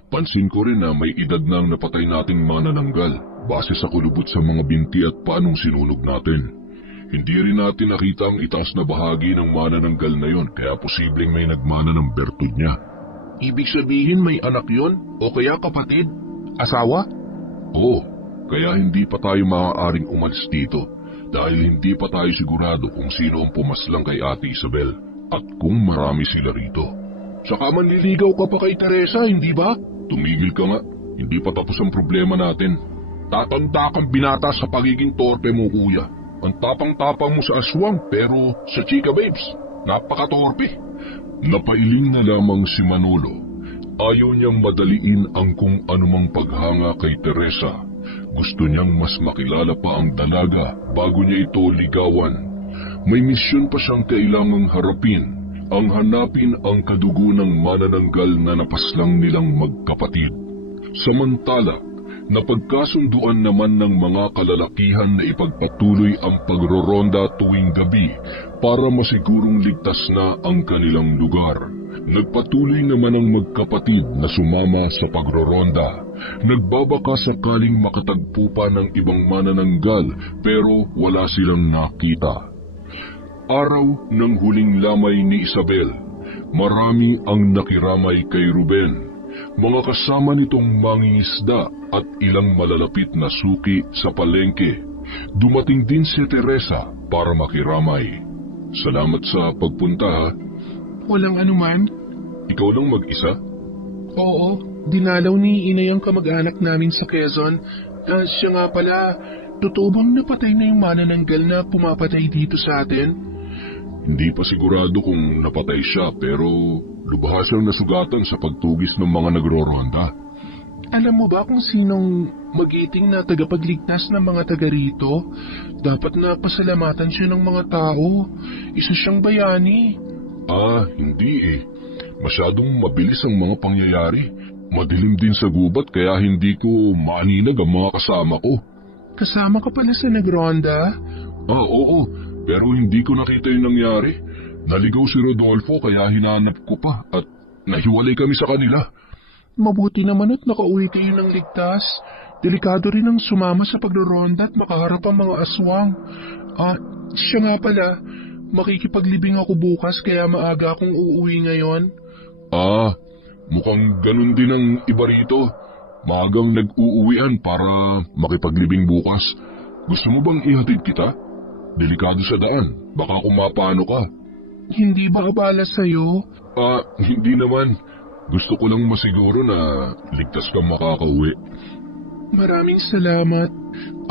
Pansin ko rin na may edad na ang napatay nating manananggal base sa kulubot sa mga binti at paanong sinunog natin. Hindi rin natin nakita ang itaas na bahagi ng manananggal na yon kaya posibleng may nagmana ng bertud niya. Ibig sabihin may anak yon o kaya kapatid? Asawa? Oo, kaya hindi pa tayo maaaring umalis dito dahil hindi pa tayo sigurado kung sino ang pumaslang kay Ate Isabel. At kung marami sila rito. Saka manliligaw ka pa kay Teresa, hindi ba? Tumigil ka nga, hindi pa tapos ang problema natin. Tatanda kang binata sa pagiging torpe mo, kuya. Ang tapang-tapang mo sa aswang, pero sa chika babes, napaka-torpe. Napailing na lamang si Manolo. Ayaw niyang madaliin ang kung anumang paghanga kay Teresa. Gusto niyang mas makilala pa ang dalaga bago niya ito ligawan. May misyon pa siyang kailangang harapin, ang hanapin ang kadugo ng manananggal na napaslang nilang magkapatid. Samantala, napagkasunduan naman ng mga kalalakihan na ipagpatuloy ang pagroronda tuwing gabi para masigurong ligtas na ang kanilang lugar. Nagpatuloy naman ang magkapatid na sumama sa pagroronda. Nagbabaka sakaling makatagpo pa ng ibang manananggal pero wala silang nakita. Araw ng huling lamay ni Isabel, marami ang nakiramay kay Ruben. Mga kasama nitong mangingisda at ilang malalapit na suki sa palengke. Dumating din si Teresa para makiramay. Salamat sa pagpunta ha. Walang anuman. Ikaw lang mag-isa? Oo, dinalaw ni Inay ang kamag-anak namin sa Quezon. Siya nga pala, totoo bang napatay na yung manananggal na pumapatay dito sa atin? Hindi pa sigurado kung napatay siya pero lubhas siyang nasugatan sa pagtugis ng mga nagro-ronda. Alam mo ba kung sinong magiting na tagapagligtas ng mga taga rito? Dapat na pasalamatan siya ng mga tao. Isa siyang bayani. Hindi eh. Masyadong mabilis ang mga pangyayari. Madilim din sa gubat kaya hindi ko maaninag ang mga kasama ko. Kasama ka pala sa nagronda? Oo. Pero hindi ko nakita yung nangyari. Naligaw si Rodolfo kaya hinanap ko pa at nahiwalay kami sa kanila. Mabuti naman at nakauwi kayo ng ligtas. Delikado rin ang sumama sa pagroronda at makaharap ang mga aswang. Siya nga pala, makikipaglibing ako bukas kaya maaga akong uuwi ngayon. Mukhang ganun din ang iba rito. Maagang nag-uuwian para makipaglibing bukas. Gusto mo bang ihatid kita? Delikado sa daan, baka kumapano ka. Hindi ba abala sa'yo? Hindi naman. Gusto ko lang masiguro na ligtas kang makakauwi. Maraming salamat.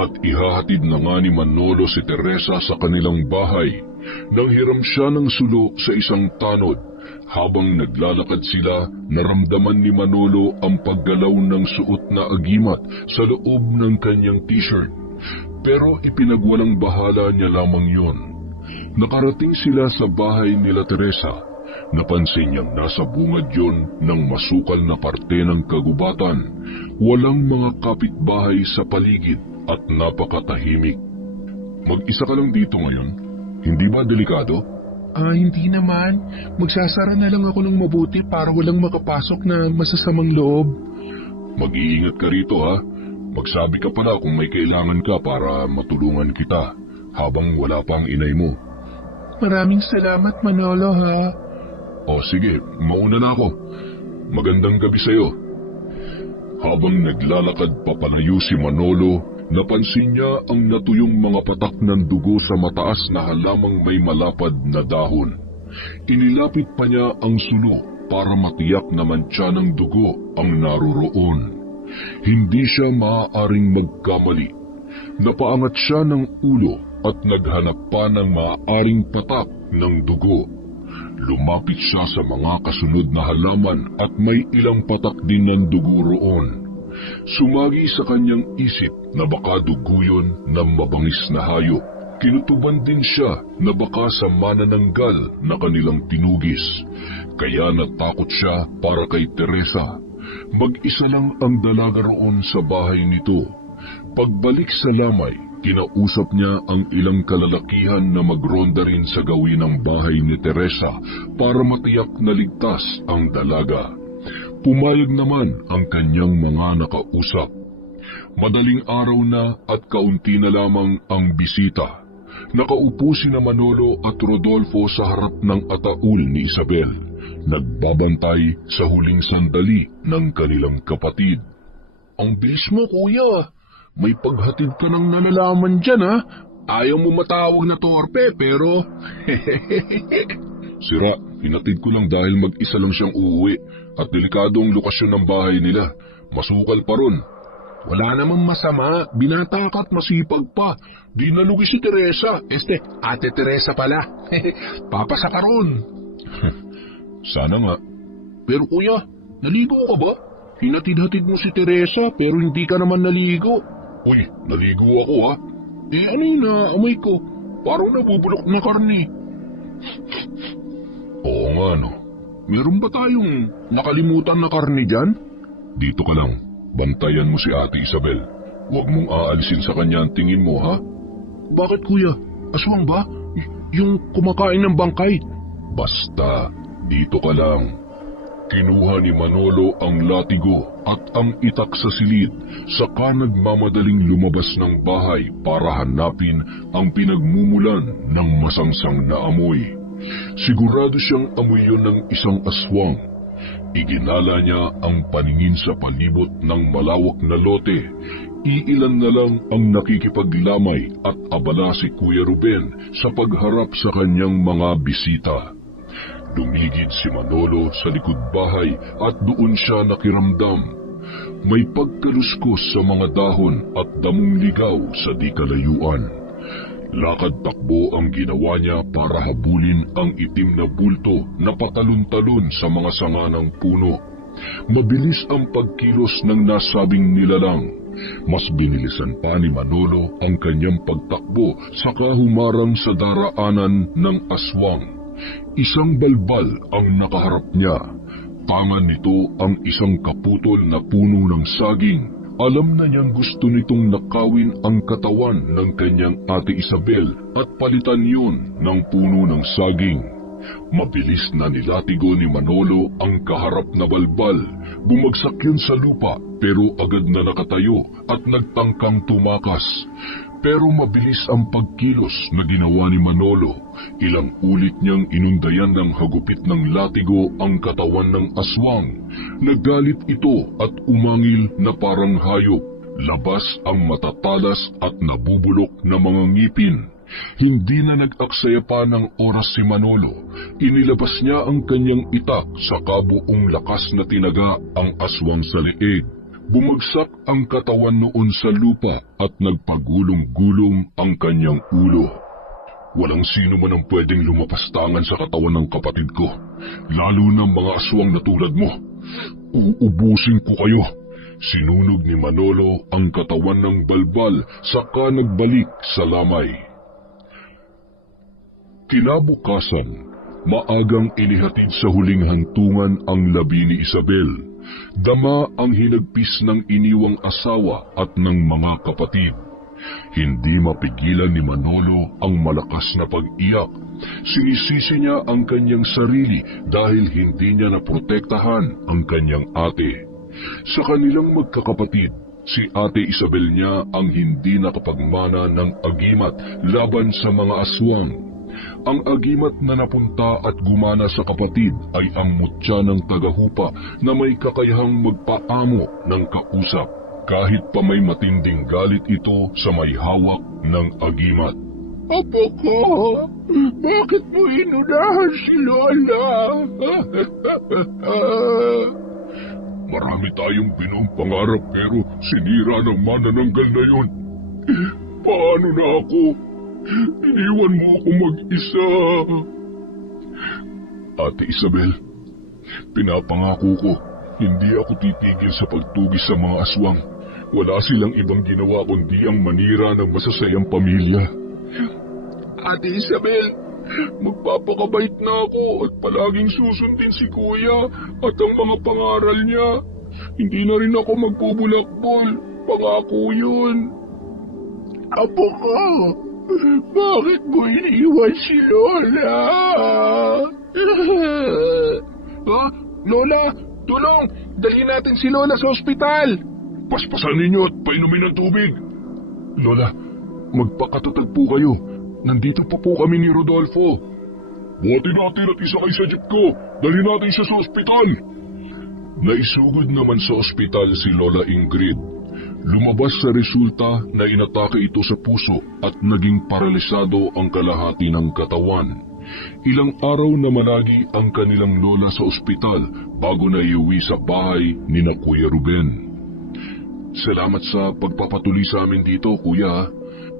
At ihahatid na nga ni Manolo si Teresa sa kanilang bahay. Nang hiram siya ng sulo sa isang tanod. Habang naglalakad sila, naramdaman ni Manolo ang paggalaw ng suot na agimat sa loob ng kanyang t-shirt. Pero ipinagwalang bahala niya lamang yon. Nakarating sila sa bahay nila Teresa. Napansin niyang nasa bungad yon ng masukal na parte ng kagubatan. Walang mga kapitbahay sa paligid at napakatahimik. Mag-isa ka lang dito ngayon? Hindi ba delikado? Hindi naman. Magsasara na lang ako ng mabuti para walang makapasok na masasamang loob. Mag-iingat ka rito ha. Magsabi ka pala kung may kailangan ka para matulungan kita habang wala pa ang inay mo. Maraming salamat, Manolo ha. Sige, mauna na ako. Magandang gabi sa'yo. Habang naglalakad papalayo si Manolo, napansin niya ang natuyong mga patak ng dugo sa mataas na halamang may malapad na dahon. Inilapit pa niya ang sulo para matiyak na mantsa ng dugo ang naroroon. Hindi siya maaaring magkamali. Napaangat siya ng ulo at naghanap pa ng maaaring patak ng dugo. Lumapit siya sa mga kasunod na halaman at may ilang patak din ng dugo roon. Sumagi sa kanyang isip na baka dugo yun ng mabangis na hayop. Kinutuban din siya na baka sa manananggal na kanilang tinugis. Kaya natakot siya para kay Teresa. Mag-isa lang ang dalaga roon sa bahay nito. Pagbalik sa lamay, kinausap niya ang ilang kalalakihan na magronda rin sa gawin ng bahay ni Teresa para matiyak na ligtas ang dalaga. Pumayag naman ang kanyang mga nakausap. Madaling araw na at kaunti na lamang ang bisita. Nakaupo sina Manolo at Rodolfo sa harap ng ataul ni Isabel. Nagbabantay sa huling sandali ng kanilang kapatid. Ang bilis mo, kuya. May paghatid ka ng nalalaman dyan, ha? Ayaw mo matawag na torpe, pero... Sira, hinatid ko lang dahil mag-isa lang siyang uuwi at delikado ang lokasyon ng bahay nila. Masukal pa ron. Wala namang masama, binata ka at masipag pa. Di nalugi si Teresa. Ate Teresa pala. Papasa ka ron. Sana nga. Pero kuya, naligo ka ba? Hinatid-hatid mo si Teresa pero hindi ka naman naligo. Uy, naligo ako ha. Ano yung naamoy ko? Parang nabubulok na karne. Oo nga no. Meron ba tayong nakalimutan na karne dyan? Dito ka lang. Bantayan mo si Ate Isabel. Huwag mong aalisin sa kanya ang tingin mo ha. Bakit kuya? Aswang ba? Yung kumakain ng bangkay? Basta, dito ka lang. Kinuha ni Manolo ang latigo at ang itak sa silid, saka nagmamadaling lumabas ng bahay para hanapin ang pinagmumulan ng masangsang na amoy. Sigurado siyang amoy yun ng isang aswang. Iginala niya ang paningin sa palibot ng malawak na lote. Iilan na lang ang nakikipaglamay at abala si Kuya Ruben sa pagharap sa kanyang mga bisita. Lumigid si Manolo sa likod bahay at doon siya nakiramdam. May pagkaluskos sa mga dahon at damong ligaw sa di kalayuan. Lakad takbo ang ginawa niya para habulin ang itim na bulto na patalon-talon sa mga sanga ng puno. Mabilis ang pagkilos ng nasabing nilalang. Mas binilisan pa ni Manolo ang kanyang pagtakbo saka humarang sa daraanan ng aswang. Isang balbal ang nakaharap niya. Tangan nito ang isang kaputol na puno ng saging. Alam na niyang gusto nitong nakawin ang katawan ng kanyang Ate Isabel at palitan yun ng puno ng saging. Mabilis na nilatigo ni Manolo ang kaharap na balbal. Bumagsak yun sa lupa pero agad na nakatayo at nagtangkang tumakas. Pero mabilis ang pagkilos na ginawa ni Manolo. Ilang ulit niyang inundayan ng hagupit ng latigo ang katawan ng aswang. Nagalit ito at umangil na parang hayop. Labas ang matatalas at nabubulok na mga ngipin. Hindi na nag-aksaya pa ng oras si Manolo. Inilabas niya ang kanyang itak sa kabuong lakas na tinaga ang aswang sa leeg. Bumagsak ang katawan noon sa lupa at nagpagulong-gulong ang kanyang ulo. Walang sino man ang pwedeng lumapastangan sa katawan ng kapatid ko, lalo na mga aswang na tulad mo. Uubusin ko kayo. Sinunog ni Manolo ang katawan ng balbal saka nagbalik sa lamay. Kinabukasan, maagang inihatid sa huling hantungan ang labi ni Isabel. Dama ang hinagpis ng iniwang asawa at ng mga kapatid. Hindi mapigilan ni Manolo ang malakas na pag-iyak. Sinisisi niya ang kanyang sarili dahil hindi niya naprotektahan ang kanyang ate. Sa kanilang magkakapatid, si Ate Isabel niya ang hindi nakapagmana ng agimat laban sa mga aswang. Ang agimat na napunta at gumana sa kapatid ay ang mutya ng tagahupa na may kakayahang magpaamo ng kausap, kahit pa may matinding galit ito sa may hawak ng agimat. Apo ko, bakit mo inunahan si Lola? Marami tayong binuong pangarap pero sinira ng manananggal na yun. Paano na ako? Iniwan mo ako mag-isa. Ate Isabel, pinapangako ko, hindi ako titigil sa pagtugis sa mga aswang. Wala silang ibang ginawa kundi ang manira ng masasayang pamilya. Ate Isabel, magpapakabait na ako at palaging susundin si Kuya at ang mga pangaral niya. Hindi na rin ako magbubulakbol. Pangako yun. Apo ko, bakit mo iniwan si Lola? Lola, tulong! Dalhin natin si Lola sa ospital! Paspasan ninyo at painumin ng tubig. Lola, magpakatatag po kayo. Nandito pa po kami ni Rodolfo. Buhatin natin at isakay sa jeep ko. Dalhin natin siya sa ospital. Naisugod naman sa ospital si Lola Ingrid. Lumabas sa resulta na inatake ito sa puso at naging paralisado ang kalahati ng katawan. Ilang araw na malagi ang kanilang lola sa ospital bago na iuwi sa bahay ni na Kuya Ruben. Salamat sa pagpapatuloy sa amin dito, Kuya.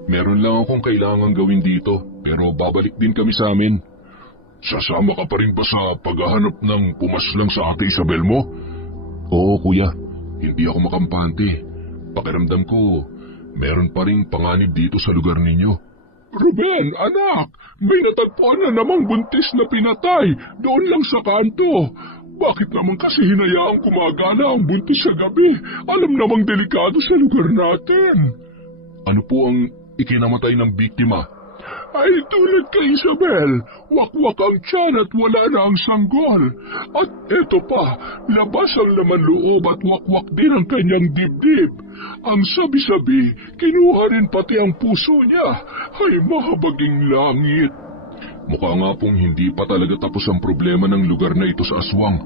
Meron lang akong kailangang gawin dito, pero babalik din kami sa amin. Sasama ka pa rin ba sa paghahanap ng pumaslang sa Ate Isabel mo? Oo, Kuya. Hindi ako makampante. Pakiramdam ko, meron pa ring panganib dito sa lugar ninyo. Ruben, anak, may natagpuan na namang buntis na pinatay doon lang sa kanto. Bakit naman kasi hinayaang kumagana ang buntis sa gabi? Alam namang delikado sa lugar natin. Ano po ang ikinamatay ng biktima? Ay tulad kay Isabel, wakwak ang tiyan at wala na ang sanggol. At eto pa, labas ang laman loob at wakwak din ang kanyang dibdib. Ang sabi-sabi, kinuha rin pati ang puso niya. Ay mahabaging langit. Mukha nga pong hindi pa talaga tapos ang problema ng lugar na ito sa aswang.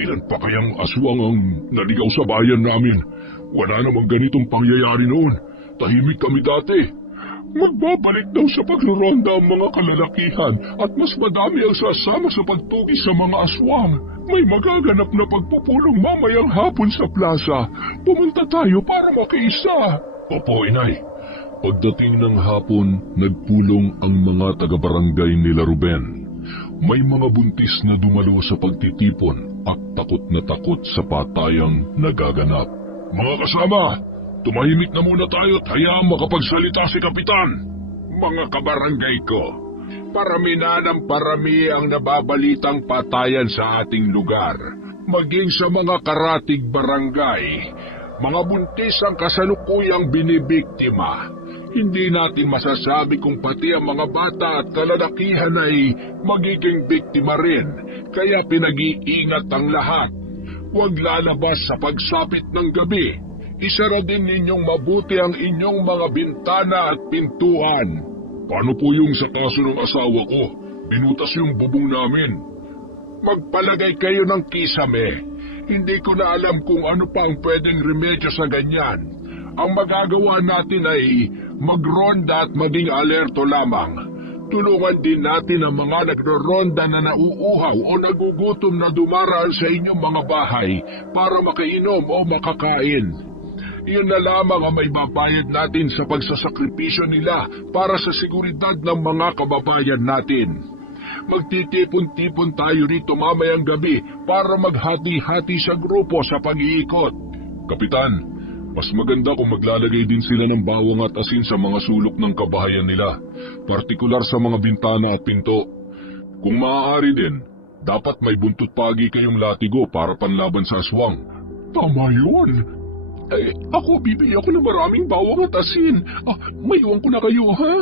Ilan pa kayang aswang ang naligaw sa bayan namin? Wala namang ganitong pangyayari noon. Tahimik kami dati. Magbabalik daw sa pagruronda ang mga kalalakihan at mas madami ang sasama sa pagtugis sa mga aswang. May magaganap na pagpupulong mamayang hapon sa plaza. Pumunta tayo para makiisa. Opo, Inay. Pagdating ng hapon, nagpulong ang mga taga-barangay nila Ruben. May mga buntis na dumalo sa pagtitipon at takot na takot sa patayang nagaganap. Mga kasama, tumahimik na muna tayo at hayaang makapagsalita si Kapitan. Mga kabarangay ko, parami na ng parami ang nababalitang patayan sa ating lugar. Maging sa mga karatig barangay, mga buntis ang kasalukuyang binibiktima. Hindi natin masasabi kung pati ang mga bata at kalalakihan ay magiging biktima rin, kaya pinag-iingat ang lahat. Huwag lalabas sa pagsapit ng gabi. Isara din ninyong mabuti ang inyong mga bintana at pintuan. Paano po yung sa kaso ng asawa ko? Binutas yung bubong namin. Magpalagay kayo ng kisame. Hindi ko na alam kung ano pa ang pwedeng remedyo sa ganyan. Ang magagawa natin ay magronda at maging alerto lamang. Tulungan din natin ang mga nagro-ronda na nauuhaw o nagugutom na dumaraan sa inyong mga bahay para makainom o makakain. Iyon na lamang ang may babayad natin sa pagsasakripisyo nila para sa seguridad ng mga kababayan natin. Magtitipon-tipon tayo rito mamayang gabi para maghati-hati sa grupo sa pag-iikot. Kapitan, mas maganda kung maglalagay din sila ng bawang at asin sa mga sulok ng kabahayan nila, partikular sa mga bintana at pinto. Kung maaari din, dapat may buntot pagi kayong latigo para panlaban sa aswang. Tama yun. Ako bibili ako ng maraming bawang at asin. Maiwan ko na kayo, ha?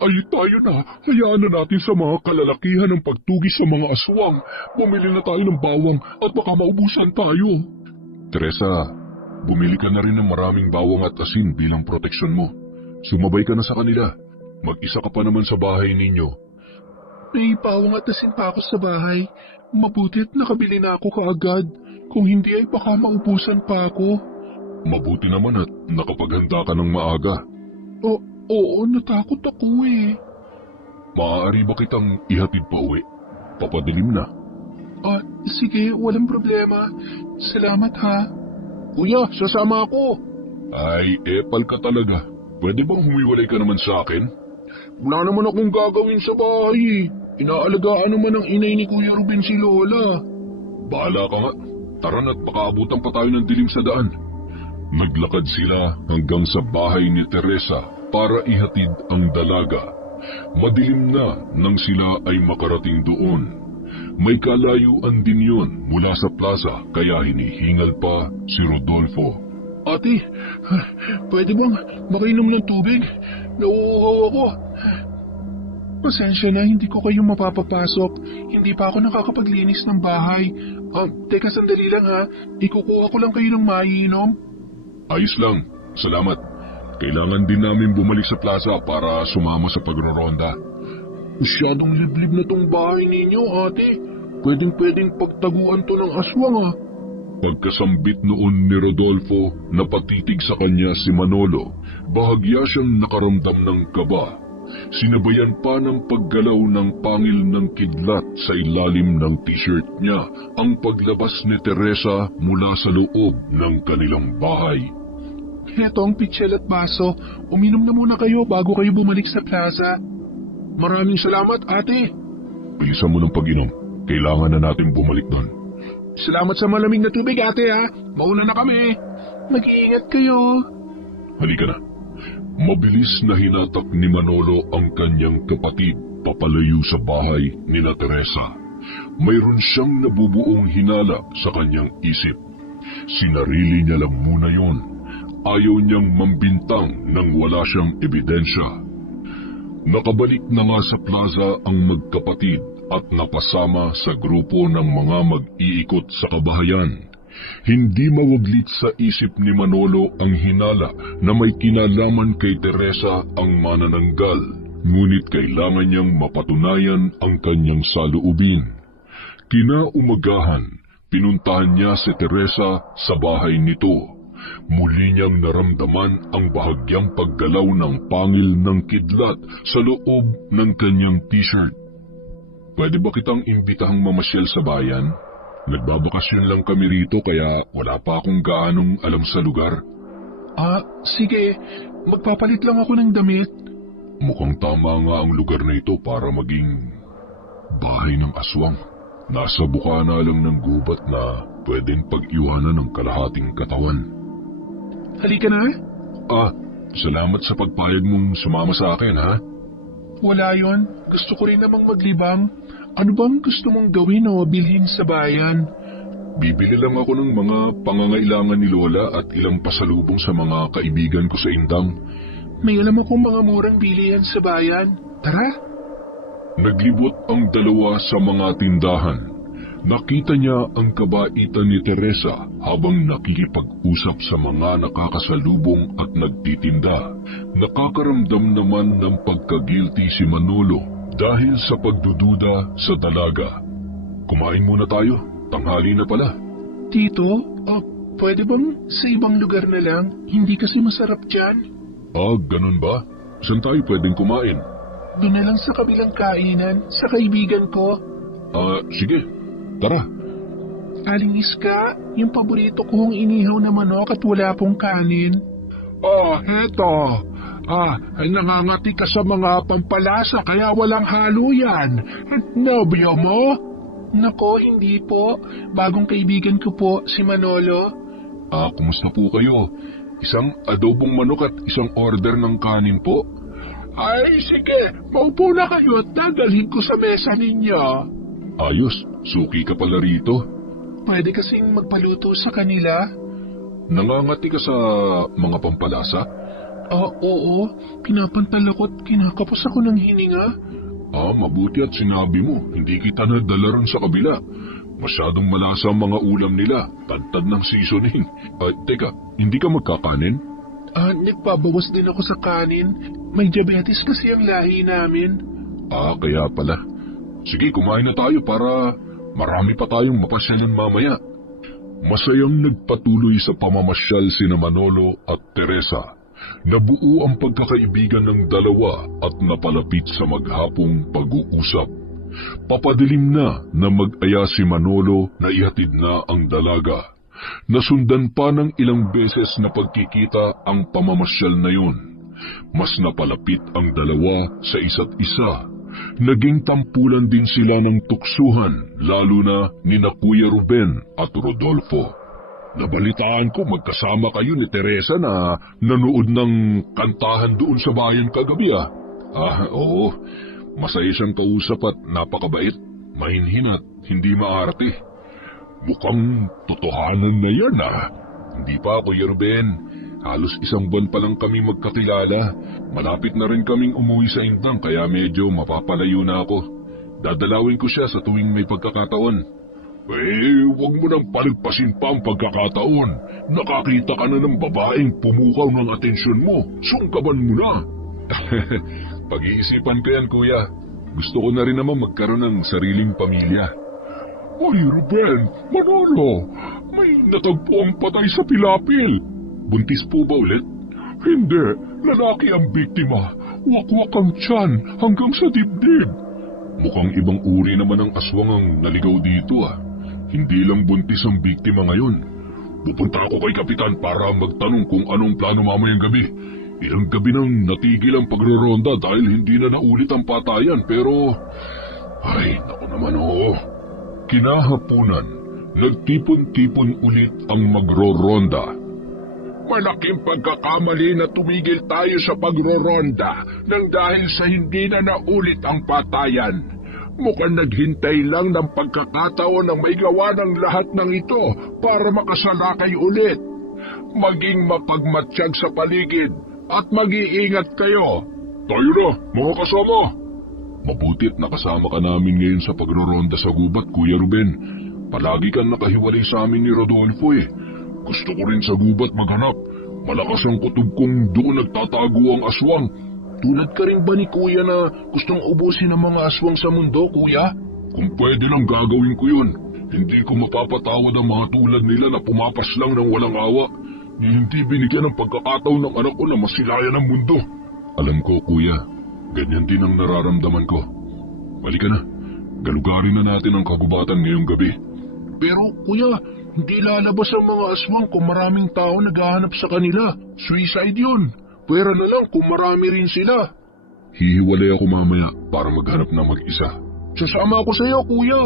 Ay tayo na, hayaan na natin sa mga kalalakihan ng pagtugis sa mga aswang. Bumili na tayo ng bawang at baka maubusan tayo. Teresa, bumili ka na rin ng maraming bawang at asin bilang proteksyon mo. Sumabay ka na sa kanila. Mag-isa ka pa naman sa bahay ninyo. May bawang at asin pa ako sa bahay. Mabutit nakabili na ako kaagad. Kung hindi ay baka maubusan pa ako. Mabuti naman at nakapaghanda ka ng maaga. Oo, natakot ako eh. Maaari ba kitang ihatid pa uwi? Papadilim na. Sige, walang problema. Salamat ha. Kuya, sasama ako. Ay, epal ka talaga. Pwede bang humiwalay ka naman sa akin? Wala naman akong gagawin sa bahay. Inaalagaan naman ng inay ni Kuya Ruben si Lola. Bahala ka nga. Tara na't pakaabutan pa tayo ng dilim sa daan. Naglakad sila hanggang sa bahay ni Teresa para ihatid ang dalaga. Madilim na nang sila ay makarating doon. May kalayuan din yun mula sa plaza kaya hinihingal pa si Rodolfo. Ate, pwede bang makainom ng tubig? Nauuhaw ako. Pasensya na, hindi ko kayo mapapapasok. Hindi pa ako nakakapaglinis ng bahay. Teka sandali lang ha. Ikukuha ko lang kayo ng maiinom. Ayos lang. Salamat. Kailangan din namin bumalik sa plaza para sumama sa pagroronda. Masyadong liblib na tong bahay ninyo, ate. Pwedeng pagtaguan to ng aswang, ah. Pagkasambit noon ni Rodolfo, napatitig sa kanya si Manolo. Bahagya siyang nakaramdam ng kaba. Sinabayan pa ng paggalaw ng pangil ng kidlat sa ilalim ng t-shirt niya ang paglabas ni Teresa mula sa loob ng kanilang bahay. Heto ang pitsil at baso. Uminom na muna kayo bago kayo bumalik sa plaza. Maraming salamat, ate. Bilisan mo ng pag-inom. Kailangan na natin bumalik doon. Salamat sa malamig na tubig, ate, ha. Mauna na kami. Mag-iingat kayo. Halika na. Mabilis na hinatak ni Manolo ang kanyang kapatid papalayo sa bahay ni na Teresa. Mayroon siyang nabubuong hinala sa kanyang isip. Sinarili niya lang muna yon. Ayaw niyang mambintang nang wala siyang ebidensya. Nakabalik na nga sa plaza ang magkapatid at napasama sa grupo ng mga mag-iikot sa kabahayan. Hindi mawaglit sa isip ni Manolo ang hinala na may kinalaman kay Teresa ang manananggal, ngunit kailangan niyang mapatunayan ang kanyang saloobin. Kinaumagahan, pinuntahan niya si Teresa sa bahay nito. Muli niyang naramdaman ang bahagyang paggalaw ng pangil ng kidlat sa loob ng kanyang t-shirt. Pwede ba kitang imbitahang mamasyal sa bayan? Nagbabakasyon lang kami rito kaya wala pa akong gaanong alam sa lugar. Sige. Magpapalit lang ako ng damit. Mukhang tama nga ang lugar na ito para maging bahay ng aswang. Nasa bukana lang ng gubat na pwedeng pag-iwanan ng kalahating katawan. Halika na. Salamat sa pagpayag mong sumama sa akin, ha? Wala yon. Gusto ko rin namang maglibang. Ano bang gusto mong gawin o bilhin sa bayan? Bibili lang ako ng mga pangangailangan ni Lola at ilang pasalubong sa mga kaibigan ko sa Indang. May alam akong mga murang bilihan sa bayan. Tara! Naglibot ang dalawa sa mga tindahan. Nakita niya ang kabaitan ni Teresa habang nakikipag-usap sa mga nakakasalubong at nagtitinda. Nakakaramdam naman ng pagkagilty si Manolo dahil sa pagdududa sa dalaga. Kumain muna tayo, tanghali na pala. Tito, pwede bang sa ibang lugar na lang? Hindi kasi masarap dyan. Ganun ba? Saan tayo pwedeng kumain? Doon na lang sa kabilang kainan, sa kaibigan ko. Sige, tara. Aling Iska, yung paborito kong inihaw na manok at wala pong kanin. Heto. Nangangati ka sa mga pampalasa kaya walang halo yan. Nobyo mo? Nako, hindi po. Bagong kaibigan ko po, si Manolo. Kumusta po kayo? Isang adobong manok at isang order ng kanin po. Ay, sige. Maupo na kayo at dadalhin ko sa mesa ninyo. Ayos, suki ka pala rito. Pwede kasing magpaluto sa kanila. Nangangati ka sa mga pampalasa? Oo. Pinapantal ako at kinakapos ako ng hininga. Mabuti at sinabi mo, hindi kita nadala ron sa kabila. Masyadong malasa ang mga ulam nila, tantad ng seasoning. Teka, hindi ka magkakanin? Nagpabawas din ako sa kanin. May diabetes kasi ang lahi namin. Kaya pala. Sige, kumain na tayo para marami pa tayong mapasyalan mamaya. Masayang nagpatuloy sa pamamasyal sina Manolo at Teresa. Nabuo ang pagkakaibigan ng dalawa at napalapit sa maghapong pag-uusap. Papadilim na mag-aya si Manolo na ihatid na ang dalaga. Nasundan pa ng ilang beses na pagkikita ang pamamasyal na yun. Mas napalapit ang dalawa sa isa't isa. Naging tampulan din sila ng tuksuhan, lalo na ni Kuya Ruben at Rodolfo. Nabalitaan ko magkasama kayo ni Teresa na nanood ng kantahan doon sa bayan kagabi. Oo. Masaya siyang kausap at napakabait, mahinhin at hindi maarte. Mukhang totohanan na yan. Hindi pa, Kuya Ruben. Halos isang buwan pa lang kami magkakilala. Malapit na rin kaming umuwi sa Indang kaya medyo mapapalayo na ako. Dadalawin ko siya sa tuwing may pagkakataon. Huwag mo nang palagpasin pa ang pagkakataon. Nakakita ka na ng babaeng pumukaw ng atensyon mo. Sungkaban mo na. Pag-iisipan ko yan, Kuya. Gusto ko na rin naman magkaroon ng sariling pamilya. Ay, Ruben, Manolo, may natagpo ang patay sa pilapil. Buntis po ba ulit? Hindi, lalaki ang biktima. wakwak ang tiyan hanggang sa dibdib. Mukhang ibang uri naman ang aswang ang naligaw dito ah. Hindi lang buntis ang biktima ngayon. Pupunta ako kay Kapitan para magtanong kung anong plano mamayang gabi. Ilang gabi nang natigil ang pagroronda dahil hindi na naulit ang patayan pero... Ay, naku naman oo. Kinahapunan, nagtipon-tipon ulit ang magroronda. Malaking pagkakamali na tumigil tayo sa pagroronda nang dahil sa hindi na naulit ang patayan. Mukhang naghintay lang ng pagkakataon ng may gawa ng lahat ng ito para makasalakay ulit. Maging mapagmatsyag sa paligid at mag-iingat kayo. Tayo na, mga kasama! Mabutit nakasama ka namin ngayon sa pagroronda sa gubat, Kuya Ruben. Palagi kang nakahiwalay sa amin ni Rodolfo eh. Gusto ko rin sa gubat maghanap. Malakas ang kutob kong doon nagtatago ang aswang. Tulad ka rin ba ni Kuya na gustong ubusin ang mga aswang sa mundo, Kuya? Kung pwede lang gagawin ko yun. Hindi ko mapapatawad ang mga tulad nila na pumapas lang ng walang awa. Ni hindi binigyan ng pagkakataon ng anak ko na masilayan ang mundo. Alam ko, Kuya. Ganyan din ang nararamdaman ko. Halika na. Galugarin na natin ang kagubatan ngayong gabi. Pero, Kuya, hindi lalabas ang mga aswang kung maraming tao naghahanap sa kanila. Suicide yun. Pwera na lang kung marami rin sila. Hihiwalay ako mamaya para maghanap na mag-isa. Sasama ako sa iyo, Kuya.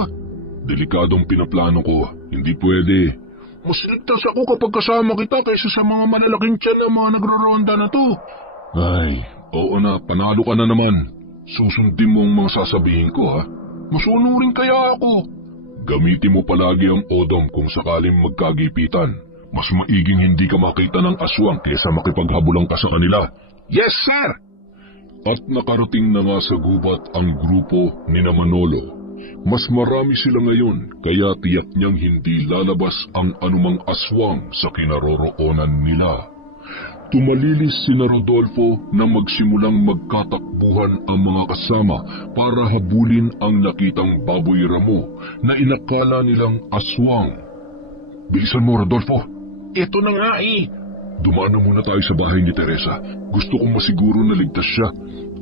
Delikadong pinaplano ko. Hindi pwede. Mas ligtas ako kapag kasama kita kaysa sa mga malalaking tiyan na mga nagroronda na to. Ay, oo na. Panalo ka na naman. Susundin mo ang mga sasabihin ko, ha? Masunurin kaya ako. Gamitin mo palagi ang odom kung sakaling magkagipitan. Mas maiging hindi ka makita ng aswang kaysa makipaghabulang ka sa kanila. Yes, sir! At nakarating na nga sa gubat ang grupo ni Manolo. Mas marami sila ngayon kaya tiyak niyang hindi lalabas ang anumang aswang sa kinaroroonan nila. Tumalilis sina Rodolfo na magsimulang magkatakbuhan ang mga kasama para habulin ang nakitang baboy ramo na inakala nilang aswang. Bilisan mo, Rodolfo. Ito na nga eh. Dumaan na muna tayo sa bahay ni Teresa. Gusto kong masiguro na ligtas siya.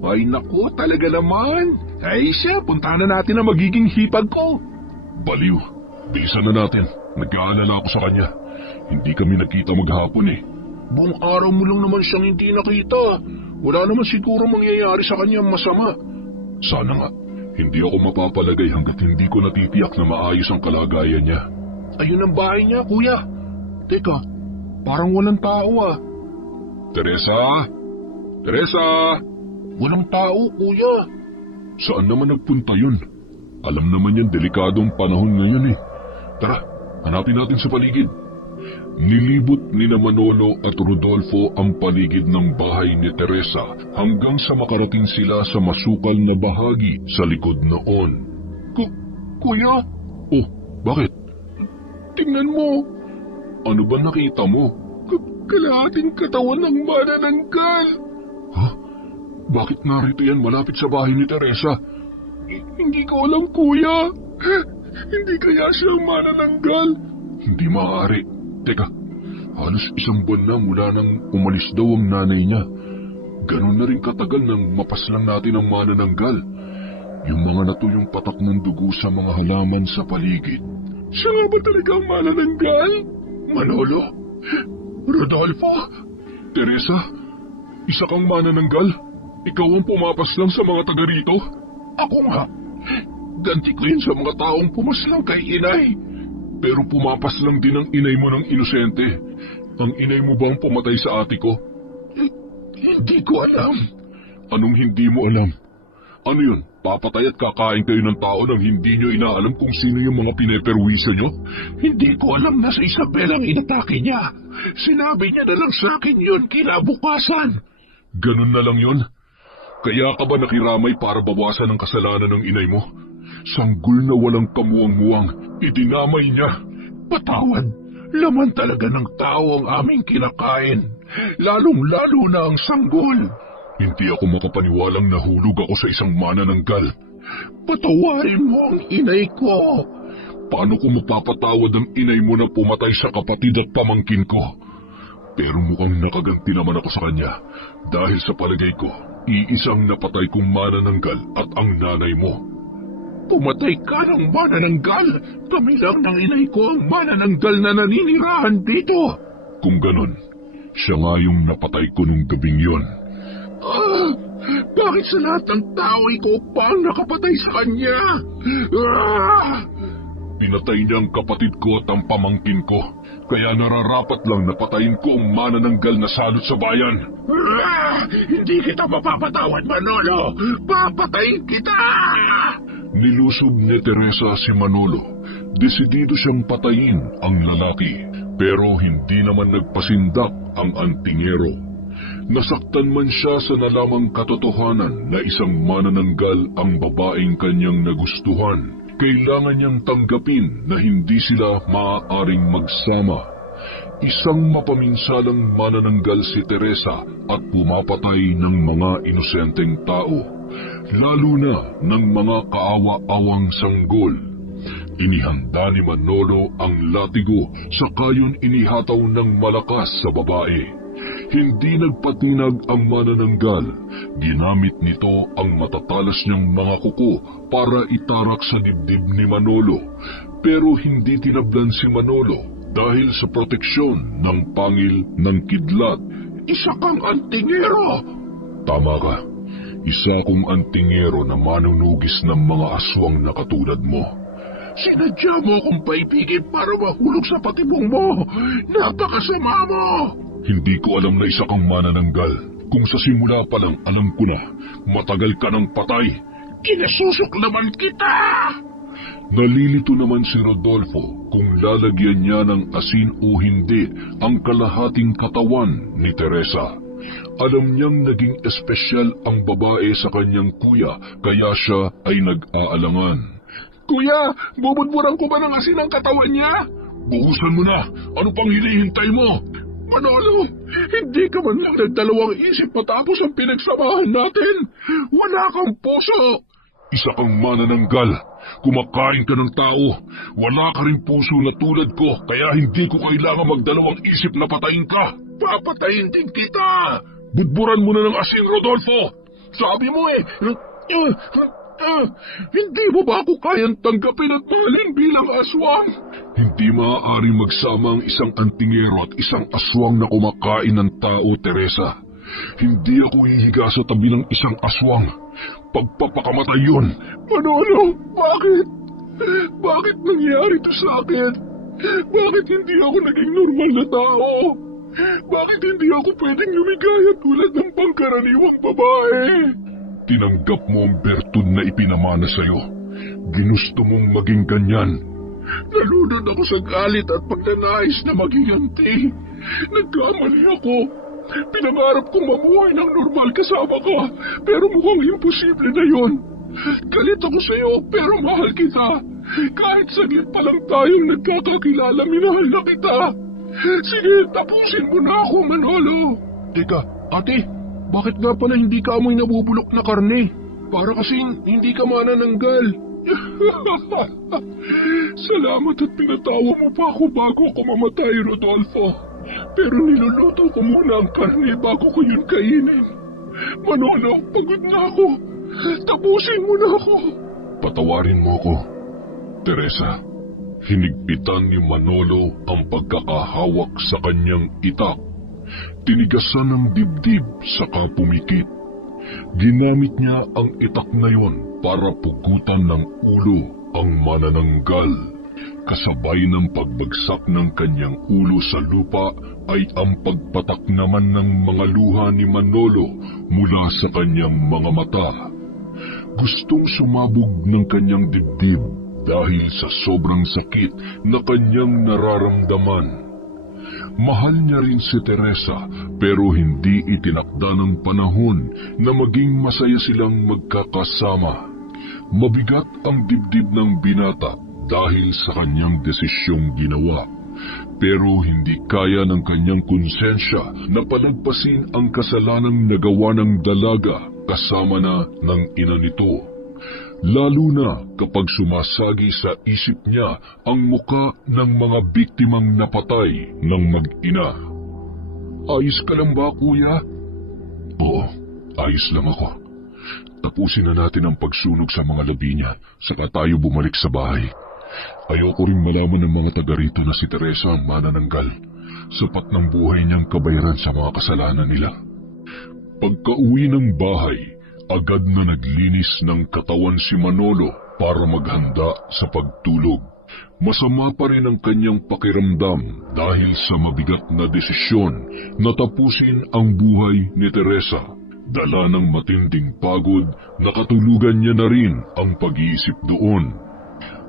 Ay naku, talaga naman. Ay siya, puntahan na natin ang magiging hipag ko. Baliw, bilisan na natin. Nag-aalala ako sa kanya. Hindi kami nagkita maghapon eh. Buong araw mo lang naman siyang hindi nakita. Wala naman siguro mangyayari sa kanya masama. Sana nga, hindi ako mapapalagay hanggat hindi ko natitiyak na maayos ang kalagayan niya. Ayun ang bahay niya, Kuya. Teka, parang walang tao ah. Teresa? Teresa? Walang tao, Kuya. Saan naman nagpunta yun? Alam naman yan, delikadong panahon ngayon eh. Tara, hanapin natin sa paligid. Nilibot ni Manolo at Rodolfo ang paligid ng bahay ni Teresa hanggang sa makarating sila sa masukal na bahagi sa likod noon. Kuya? Oh, bakit? Tingnan mo. Ano ba nakita mo? Kalahating katawan ng manananggal. Ha? Bakit narito yan malapit sa bahay ni Teresa? Hindi ko alam, Kuya. Hindi kaya siya manananggal? Hindi maaari. Teka, halos isang buwan na mula nang umalis daw ang nanay niya. Ganon na rin katagal nang mapaslang natin ang manananggal. Yung mga natuyong patak ng dugo sa mga halaman sa paligid. Siya nga ba talaga ang manananggal? Manolo? Rodolfo? Teresa? Isa kang manananggal? Ikaw ang pumapaslang sa mga taga rito? Ako nga. Ganti ko yun sa mga taong pumaslang kay inay. Pero pumapas lang din ang inay mo ng inosente. Ang inay mo bang pumatay sa ate ko? Hindi ko alam. Anong hindi mo alam? Ano yun? Papatay at kakain kayo ng tao nang hindi nyo inaalam kung sino yung mga pineperwisa nyo? Hindi ko alam na sa Isabel ang inatake niya. Sinabi niya na lang sa akin yun kinabukasan. Ganun na lang yun? Kaya ka ba nakiramay para bawasan ang kasalanan ng inay mo? Sanggol na walang kamuwang-muwang, idinamay niya. Patawad, laman talaga ng tao ang aming kinakain, lalong-lalo na ang sanggol. Hindi ako makapaniwalang nahulog ako sa isang manananggal. Patawarin mo ang inay ko. Paano ko mapapatawad ang inay mo na pumatay sa kapatid at pamangkin ko? Pero mukhang nakaganti naman ako sa kanya dahil sa palagay ko, Iisang napatay kong manananggal at ang nanay mo. Pumatay ka ng manananggal. Kami lang ng inay ko ang manananggal na naninirahan dito. Kung ganon, siya nga yung napatay ko nung gabing yon. Bakit sa lahat ng tao ikaw pa ang nakapatay sa kanya? Ah! Pinatay niya ang kapatid ko at ang pamangkin ko. Kaya nararapat lang napatayin ko ang manananggal na salot sa bayan. Hindi kita mapapatawad, Manolo! Papatayin kita! Nilusob ni Teresa si Manolo. Desidido siyang patayin ang lalaki. Pero hindi naman nagpasindak ang antingero. Nasaktan man siya sa nalamang katotohanan na isang manananggal ang babaeng kanyang nagustuhan. Kailangan niyang tanggapin na hindi sila maaaring magsama. Isang mapaminsalang manananggal si Teresa at pumapatay ng mga inosenteng tao, lalo na ng mga kaawa-awang sanggol. Inihanda ni Manolo ang latigo sa kayon inihataw ng malakas sa babae. Hindi nagpatinag ang manananggal. Ginamit nito ang matatalas niyang mga kuko para itarak sa dibdib ni Manolo. Pero hindi tinablan si Manolo dahil sa proteksyon ng pangil ng kidlat. Isa kang antingero! Tama ka. Isa kong antingero na manunugis ng mga aswang na katulad mo. Sinadya mo akong paibigin para mahulog sa patibong mo! Napakasama mo! Hindi ko alam na isa kang manananggal. Kung sa simula pa lang alam ko na, matagal ka ng patay. Kinasusok naman kita! Nalilito naman si Rodolfo kung lalagyan niya ng asin o hindi ang kalahating katawan ni Teresa. Alam niyang naging espesyal ang babae sa kanyang kuya, kaya siya ay nag-aalangan. Kuya, bubudburan ko ba ng asin ang katawan niya? Buhusan mo na! Ano pang hinihintay mo? Manolo, hindi ka man lang nagdalawang isip matapos ang pinagsamahan natin. Wala kang puso. Isa kang manananggal. Kumakain ka ng tao. Wala ka rin puso na tulad ko, kaya hindi ko kailangan magdalawang isip na patayin ka. Papatayin din kita. Budburan mo na ng asin, Rodolfo! Sabi mo hindi mo ba ako kayang tanggapin at mahalin bilang aswang? Hindi maaari magsama ang isang antingero at isang aswang na kumakain ng tao, Teresa. Hindi ako hihiga sa tabi ng isang aswang. Pagpapakamatay yun. Manolo, bakit? Bakit nangyari ito sa akin? Bakit hindi ako naging normal na tao? Bakit hindi ako pwedeng lumigaya tulad ng pangkaraniwang babae? Tinanggap mo ang bertud na ipinamana sa'yo. Ginusto mong maging ganyan. Nalunod ako sa galit at pagnanais na magiganti. Nagkamali ako. Pinangarap kong mamuhay ng normal kasama ka, pero mukhang imposible na yon. Galit ako sa'yo, pero mahal kita. Kahit saglit pa lang tayong nagkakakilala, minahal na kita. Sige, tapusin mo na ako, Manolo. Teka, ate, bakit nga pala hindi ka amoy nabubulok na karne? Para kasing hindi ka manananggal. Salamat at pinatawa mo pa ako bago ako mamatay, Rodolfo. Pero niluluto ko muna ang karne bago ko yun kainin. Manolo, pagod na ako. Tapusin mo na ako. Patawarin mo ako, Teresa. Hinigpitan ni Manolo ang pagkakahawak sa kanyang itak. Tinigasan ng dibdib saka pumikit. Ginamit niya ang itak na yon para pugutan ng ulo ang manananggal. Kasabay ng pagbagsak ng kanyang ulo sa lupa ay ang pagpatak naman ng mga luha ni Manolo mula sa kanyang mga mata. Gustong sumabog ng kanyang dibdib dahil sa sobrang sakit na kanyang nararamdaman. Mahal niya rin si Teresa pero hindi itinakda ng panahon na maging masaya silang magkakasama. Mabigat ang dibdib ng binata dahil sa kanyang desisyong ginawa. Pero hindi kaya ng kanyang konsensya na palagpasin ang kasalanang nagawa ng dalaga kasama na ng ina nito. Lalo na kapag sumasagi sa isip niya ang muka ng mga biktimang napatay ng mag-ina. Ayos ka lang ba, kuya? Oo, Ayos lang ako. Tapusin na natin ang pagsunog sa mga labi niya, saka tayo bumalik sa bahay. Ayoko rin malaman ng mga taga rito na si Teresa ang manananggal. Sapat ng buhay niyang kabayaran sa mga kasalanan nila. Pagka-uwi ng bahay, agad na naglinis ng katawan si Manolo para maghanda sa pagtulog. Masama pa rin ang kanyang pakiramdam dahil sa mabigat na desisyon na tapusin ang buhay ni Teresa. Dala ng matinding pagod, nakatulugan niya na rin ang pag-iisip doon.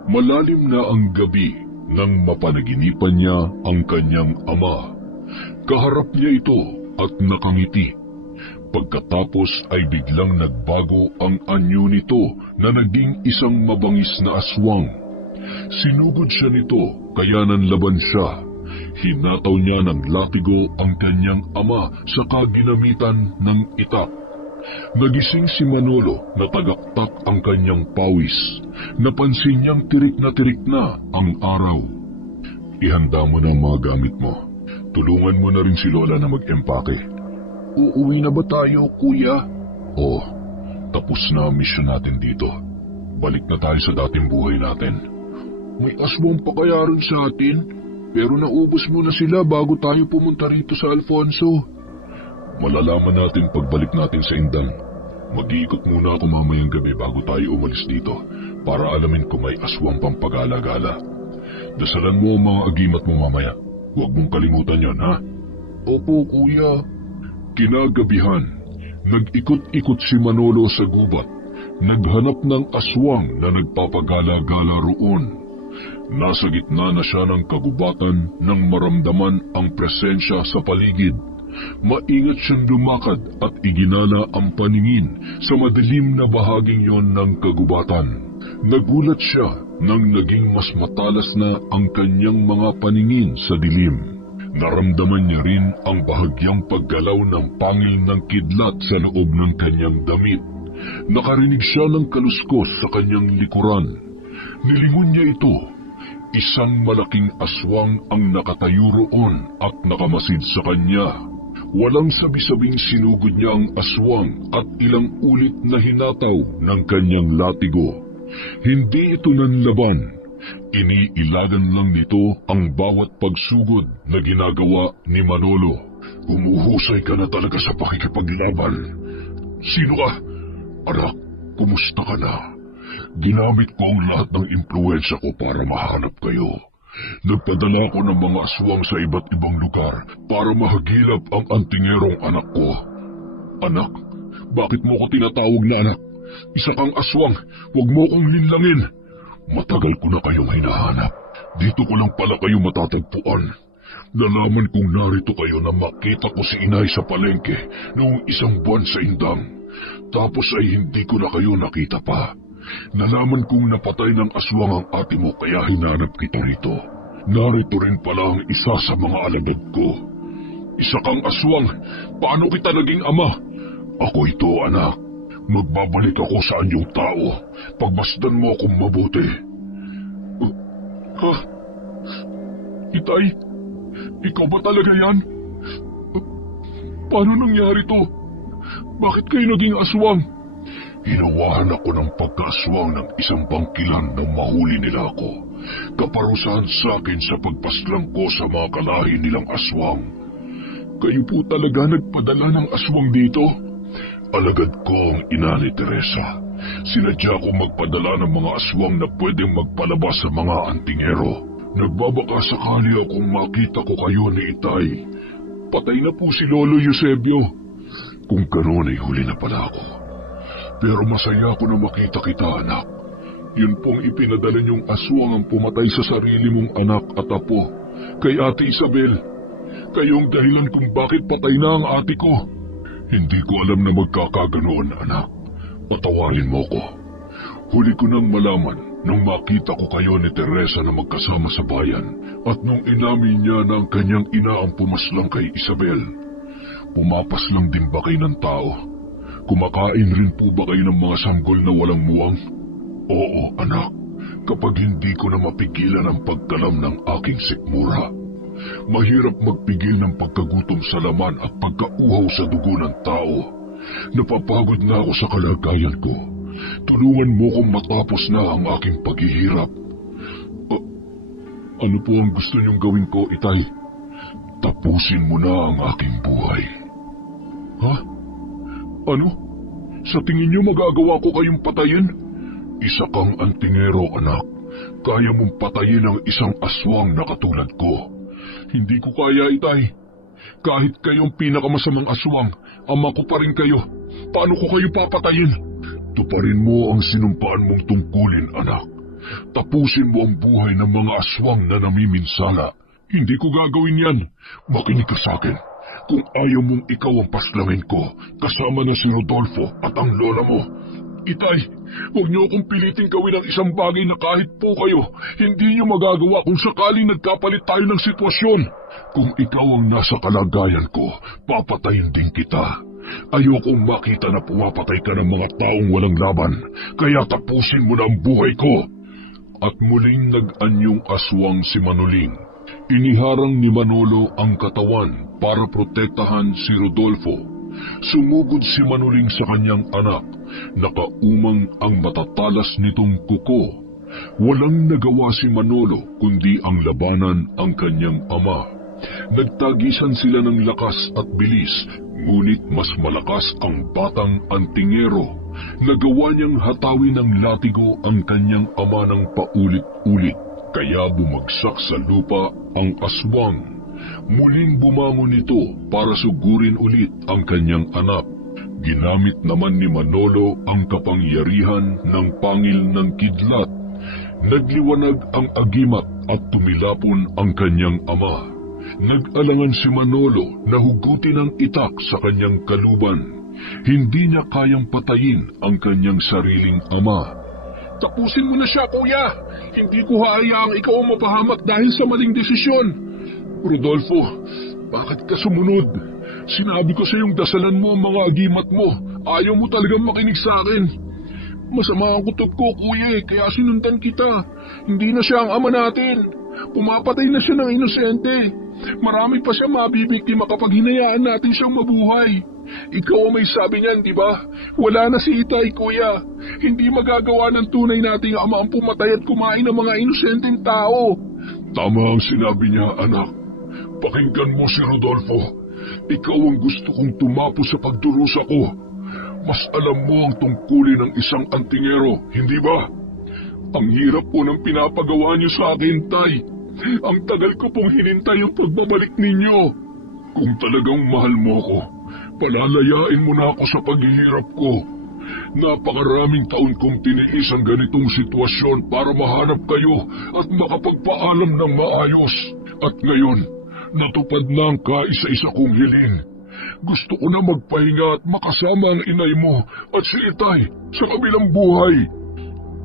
Malalim na ang gabi nang mapanaginipan niya ang kanyang ama. Kaharap niya ito at nakangiti. Pagkatapos ay biglang nagbago ang anyo nito na naging isang mabangis na aswang. Sinugod siya nito kaya nanlaban siya. Hinataw niya ng latigo ang kanyang ama saka ginamitan ng itak. Nagising si Manolo na tagaktak ang kanyang pawis. Napansin niyang tirik na ang araw. Ihanda mo na ang mga gamit mo. Tulungan mo na rin si Lola na mag-empake. Uuwi na ba tayo, kuya? Oo, tapos na ang misyon natin dito. Balik na tayo sa dating buhay natin. May aswang pa kaya rin sa atin? Pero naubos mo na sila bago tayo pumunta rito sa Alfonso. Malalaman natin pagbalik natin sa Indang. Mag-iikot muna ako mamayang gabi bago tayo umalis dito para alamin kung may aswang pang pag-alagala. Dasalan mo ang mga agimat mo mamaya. Huwag mong kalimutan yon, ha? Opo, kuya. Kinagabihan, nag-ikot-ikot si Manolo sa gubat. Naghanap ng aswang na nagpapagala-gala roon. Nasa gitna na siya ng kagubatan nang maramdaman ang presensya sa paligid. Maingat siyang lumakad at iginala ang paningin sa madilim na bahaging yon ng kagubatan. Nagulat siya nang naging mas matalas na ang kanyang mga paningin sa dilim. Naramdaman niya rin ang bahagyang paggalaw ng pangil ng kidlat sa loob ng kanyang damit. Nakarinig siya ng kaluskos sa kanyang likuran. Nilingon niya ito. Isang malaking aswang ang nakatayo roon at nakamasid sa kanya. Walang sabi-sabing sinugod niya ang aswang at ilang ulit na hinataw ng kanyang latigo. Hindi ito nanlaban. Iniilagan lang nito ang bawat pagsugod na ginagawa ni Manolo. Umuhusay ka na talaga sa pakikipaglaban. Sino ka? Anak, kumusta ka na? Ginamit ko ang lahat ng impluwensya ko para mahanap kayo. Nagpadala ko ng mga aswang sa iba't ibang lugar para mahagilap ang antingerong anak ko. Anak? Bakit mo ko tinatawag na anak? Isa kang aswang, huwag mo kong linlangin. Matagal ko na kayong hinahanap. Dito ko lang pala kayo matatagpuan. Nalaman kong narito kayo na makita ko si inay sa palengke noong isang buwan sa Indang. Tapos ay hindi ko na kayo nakita pa. Nalaman kong napatay ng aswang ang ate mo kaya hinanap kita rito. Narito rin pala ang isa sa mga alagad ko. Isa kang aswang, paano kita naging ama? Ako ito, anak. Magbabalik ako sa anyong tao. Pagmasdan mo akong mabuti. Ha? Itay, ikaw ba talaga yan? Paano nangyari to? Bakit kayo naging aswang? Hinawahan ako ng pagkaaswang ng isang bangkilan nang mahuli nila ako. Kaparusahan sa akin sa pagpaslang ko sa mga kalahi nilang aswang. Kayo po talaga nagpadala ng aswang dito? Alagad ko ang ina ni Teresa. Sinadya ko magpadala ng mga aswang na pwedeng magpalabas sa mga antingero. Nagbabaka sakali akong makita ko kayo ni Itay. Patay na po si Lolo Eusebio. Kung gano'n ay huli na pala ako. Pero masaya ako na makita kita, anak. Yun pong ipinadala niyong aswang ang pumatay sa sarili mong anak at apo. Kay Ate Isabel. Kayong dahilan kung bakit patay na ang ate ko. Hindi ko alam na magkakaganoon, anak. Patawarin mo ko. Huli ko nang malaman nung makita ko kayo ni Teresa na magkasama sa bayan at nung inamin niya na ang kanyang ina ang pumaslang kay Isabel. Pumapas lang din ba kayo ng tao? Kumakain rin po ba kayo ng mga sanggol na walang muwang? Oo, anak. Kapag hindi ko na mapigilan ang pagkalam ng aking sikmura. Mahirap magpigil ng pagkagutom sa laman at pagkauhaw sa dugo ng tao. Napapagod na ako sa kalagayan ko. Tulungan mo kong matapos na ang aking paghihirap. Ano po ang gusto niyong gawin ko, Itay? Tapusin mo na ang aking buhay. Ha? Ano? Sa tingin niyo magagawa ko kayong patayin? Isa kang antingero, anak. Kaya mong patayin ang isang aswang na katulad ko. Hindi ko kaya, Itay. Kahit kayong pinakamasamang aswang, ama ko pa rin kayo. Paano ko kayo papatayin? Tuparin mo ang sinumpaan mong tungkulin, anak. Tapusin mo ang buhay ng mga aswang na namiminsala. Hindi ko gagawin yan. Makinig ka sa akin. Kung ayaw mong ikaw ang paslangin ko, kasama na si Rodolfo at ang lola mo. Itay, huwag niyo akong piliting gawin ang isang bagay na kahit po kayo, hindi niyo magagawa kung sakaling nagkapalit tayo ng sitwasyon. Kung ikaw ang nasa kalagayan ko, papatayin din kita. Ayokong makita na pumapatay ka ng mga taong walang laban, kaya tapusin mo na ang buhay ko. At muling nag-anyong aswang si Manoling. Iniharang ni Manolo ang katawan para protektahan si Rodolfo. Sumugod si Manoling sa kanyang anak. Nakaumang ang matatalas nitong kuko. Walang nagawa si Manolo kundi ang labanan ang kanyang ama. Nagtagisan sila ng lakas at bilis, ngunit mas malakas ang batang antingero. Nagawa niyang hatawin ng latigo ang kanyang ama ng paulit-ulit, kaya bumagsak sa lupa ang aswang. Muling bumangon ito para sugurin ulit ang kanyang anak. Ginamit naman ni Manolo ang kapangyarihan ng pangil ng kidlat. Nagliwanag ang agimat at tumilapon ang kanyang ama. Nag-alangan si Manolo na hugutin ang itak sa kanyang kaluban. Hindi niya kayang patayin ang kanyang sariling ama. Tapusin mo na siya, kuya! Hindi ko hahayaang ikaw ang mapahamak dahil sa maling desisyon. Rodolfo, bakit ka sumunod? Sinabi ko sa iyong dasalan mo ang mga agimat mo. Ayaw mo talagang makinig sa akin. Masama ang kutob ko, kuya, kaya sinundan kita. Hindi na siya ang ama natin. Pumapatay na siya ng inosente. Marami pa siya mabibiktima kapag hinayaan natin siyang mabuhay. Ikaw ang may sabi niyan, di ba? Wala na si Itay, kuya. Hindi magagawa ng tunay nating ama ang pumatay at kumain ng mga inosenteng tao. Tama ang sinabi niya, anak. Pakinggan mo si Rodolfo. Ikaw ang gusto kong tumapos sa pagdurusa ko. Mas alam mo ang tungkulin ng isang antingero, hindi ba? Ang hirap po ng pinapagawa niyo sa akin, Tay. Ang tagal ko pong hinintay ang pagbabalik ninyo. Kung talagang mahal mo ko, palalayain mo na ako sa paghihirap ko. Napakaraming taon kong tiniis ang ganitong sitwasyon para mahanap kayo at makapagpaalam ng maayos. At ngayon, natupad na ang kaisa-isa kong hiling. Gusto ko na magpahinga at makasama ang inay mo at si Itay sa kabilang buhay.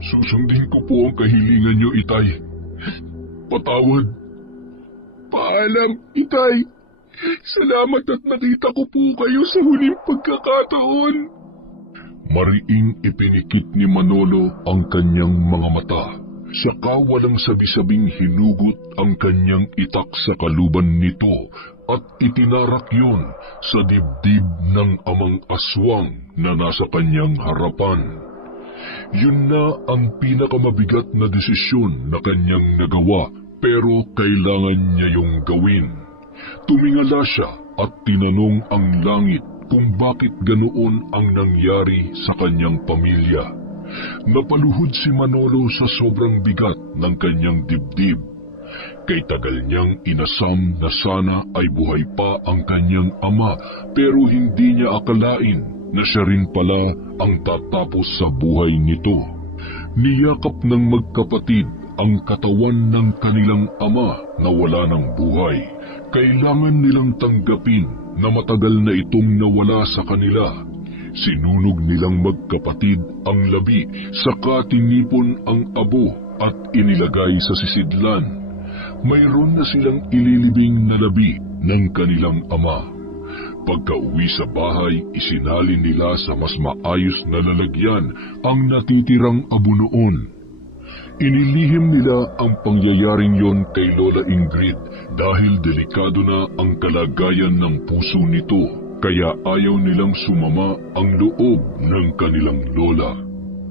Susundin ko po ang kahilingan niyo, Itay. Patawad. Paalam, Itay. Salamat at nakita ko po kayo sa huling pagkakataon. Mariing ipinikit ni Manolo ang kanyang mga mata. Saka walang sabi-sabing hinugot ang kanyang itak sa kaluban nito at itinarak yun sa dibdib ng amang aswang na nasa kanyang harapan. Yun na ang pinakamabigat na desisyon na kanyang nagawa, pero kailangan niya yung gawin. Tumingala siya at tinanong ang langit kung bakit ganoon ang nangyari sa kanyang pamilya. Napaluhod si Manolo sa sobrang bigat ng kanyang dibdib. Kay tagal niyang inasam na sana ay buhay pa ang kanyang ama, pero hindi niya akalain na siya rin pala ang tatapos sa buhay nito. Niyakap ng magkapatid ang katawan ng kanilang ama na wala ng buhay. Kailangan nilang tanggapin na matagal na itong nawala sa kanila. Sinunog nilang magkapatid ang labi, saka tinipon ang abo at inilagay sa sisidlan. Mayroon na silang ililibing na labi ng kanilang ama. Pagka-uwi sa bahay, isinalin nila sa mas maayos na lalagyan ang natitirang abo noon. Inilihim nila ang pangyayaring yon kay Lola Ingrid dahil delikado na ang kalagayan ng puso nito. kaya ayaw nilang sumama ang loob ng kanilang lola.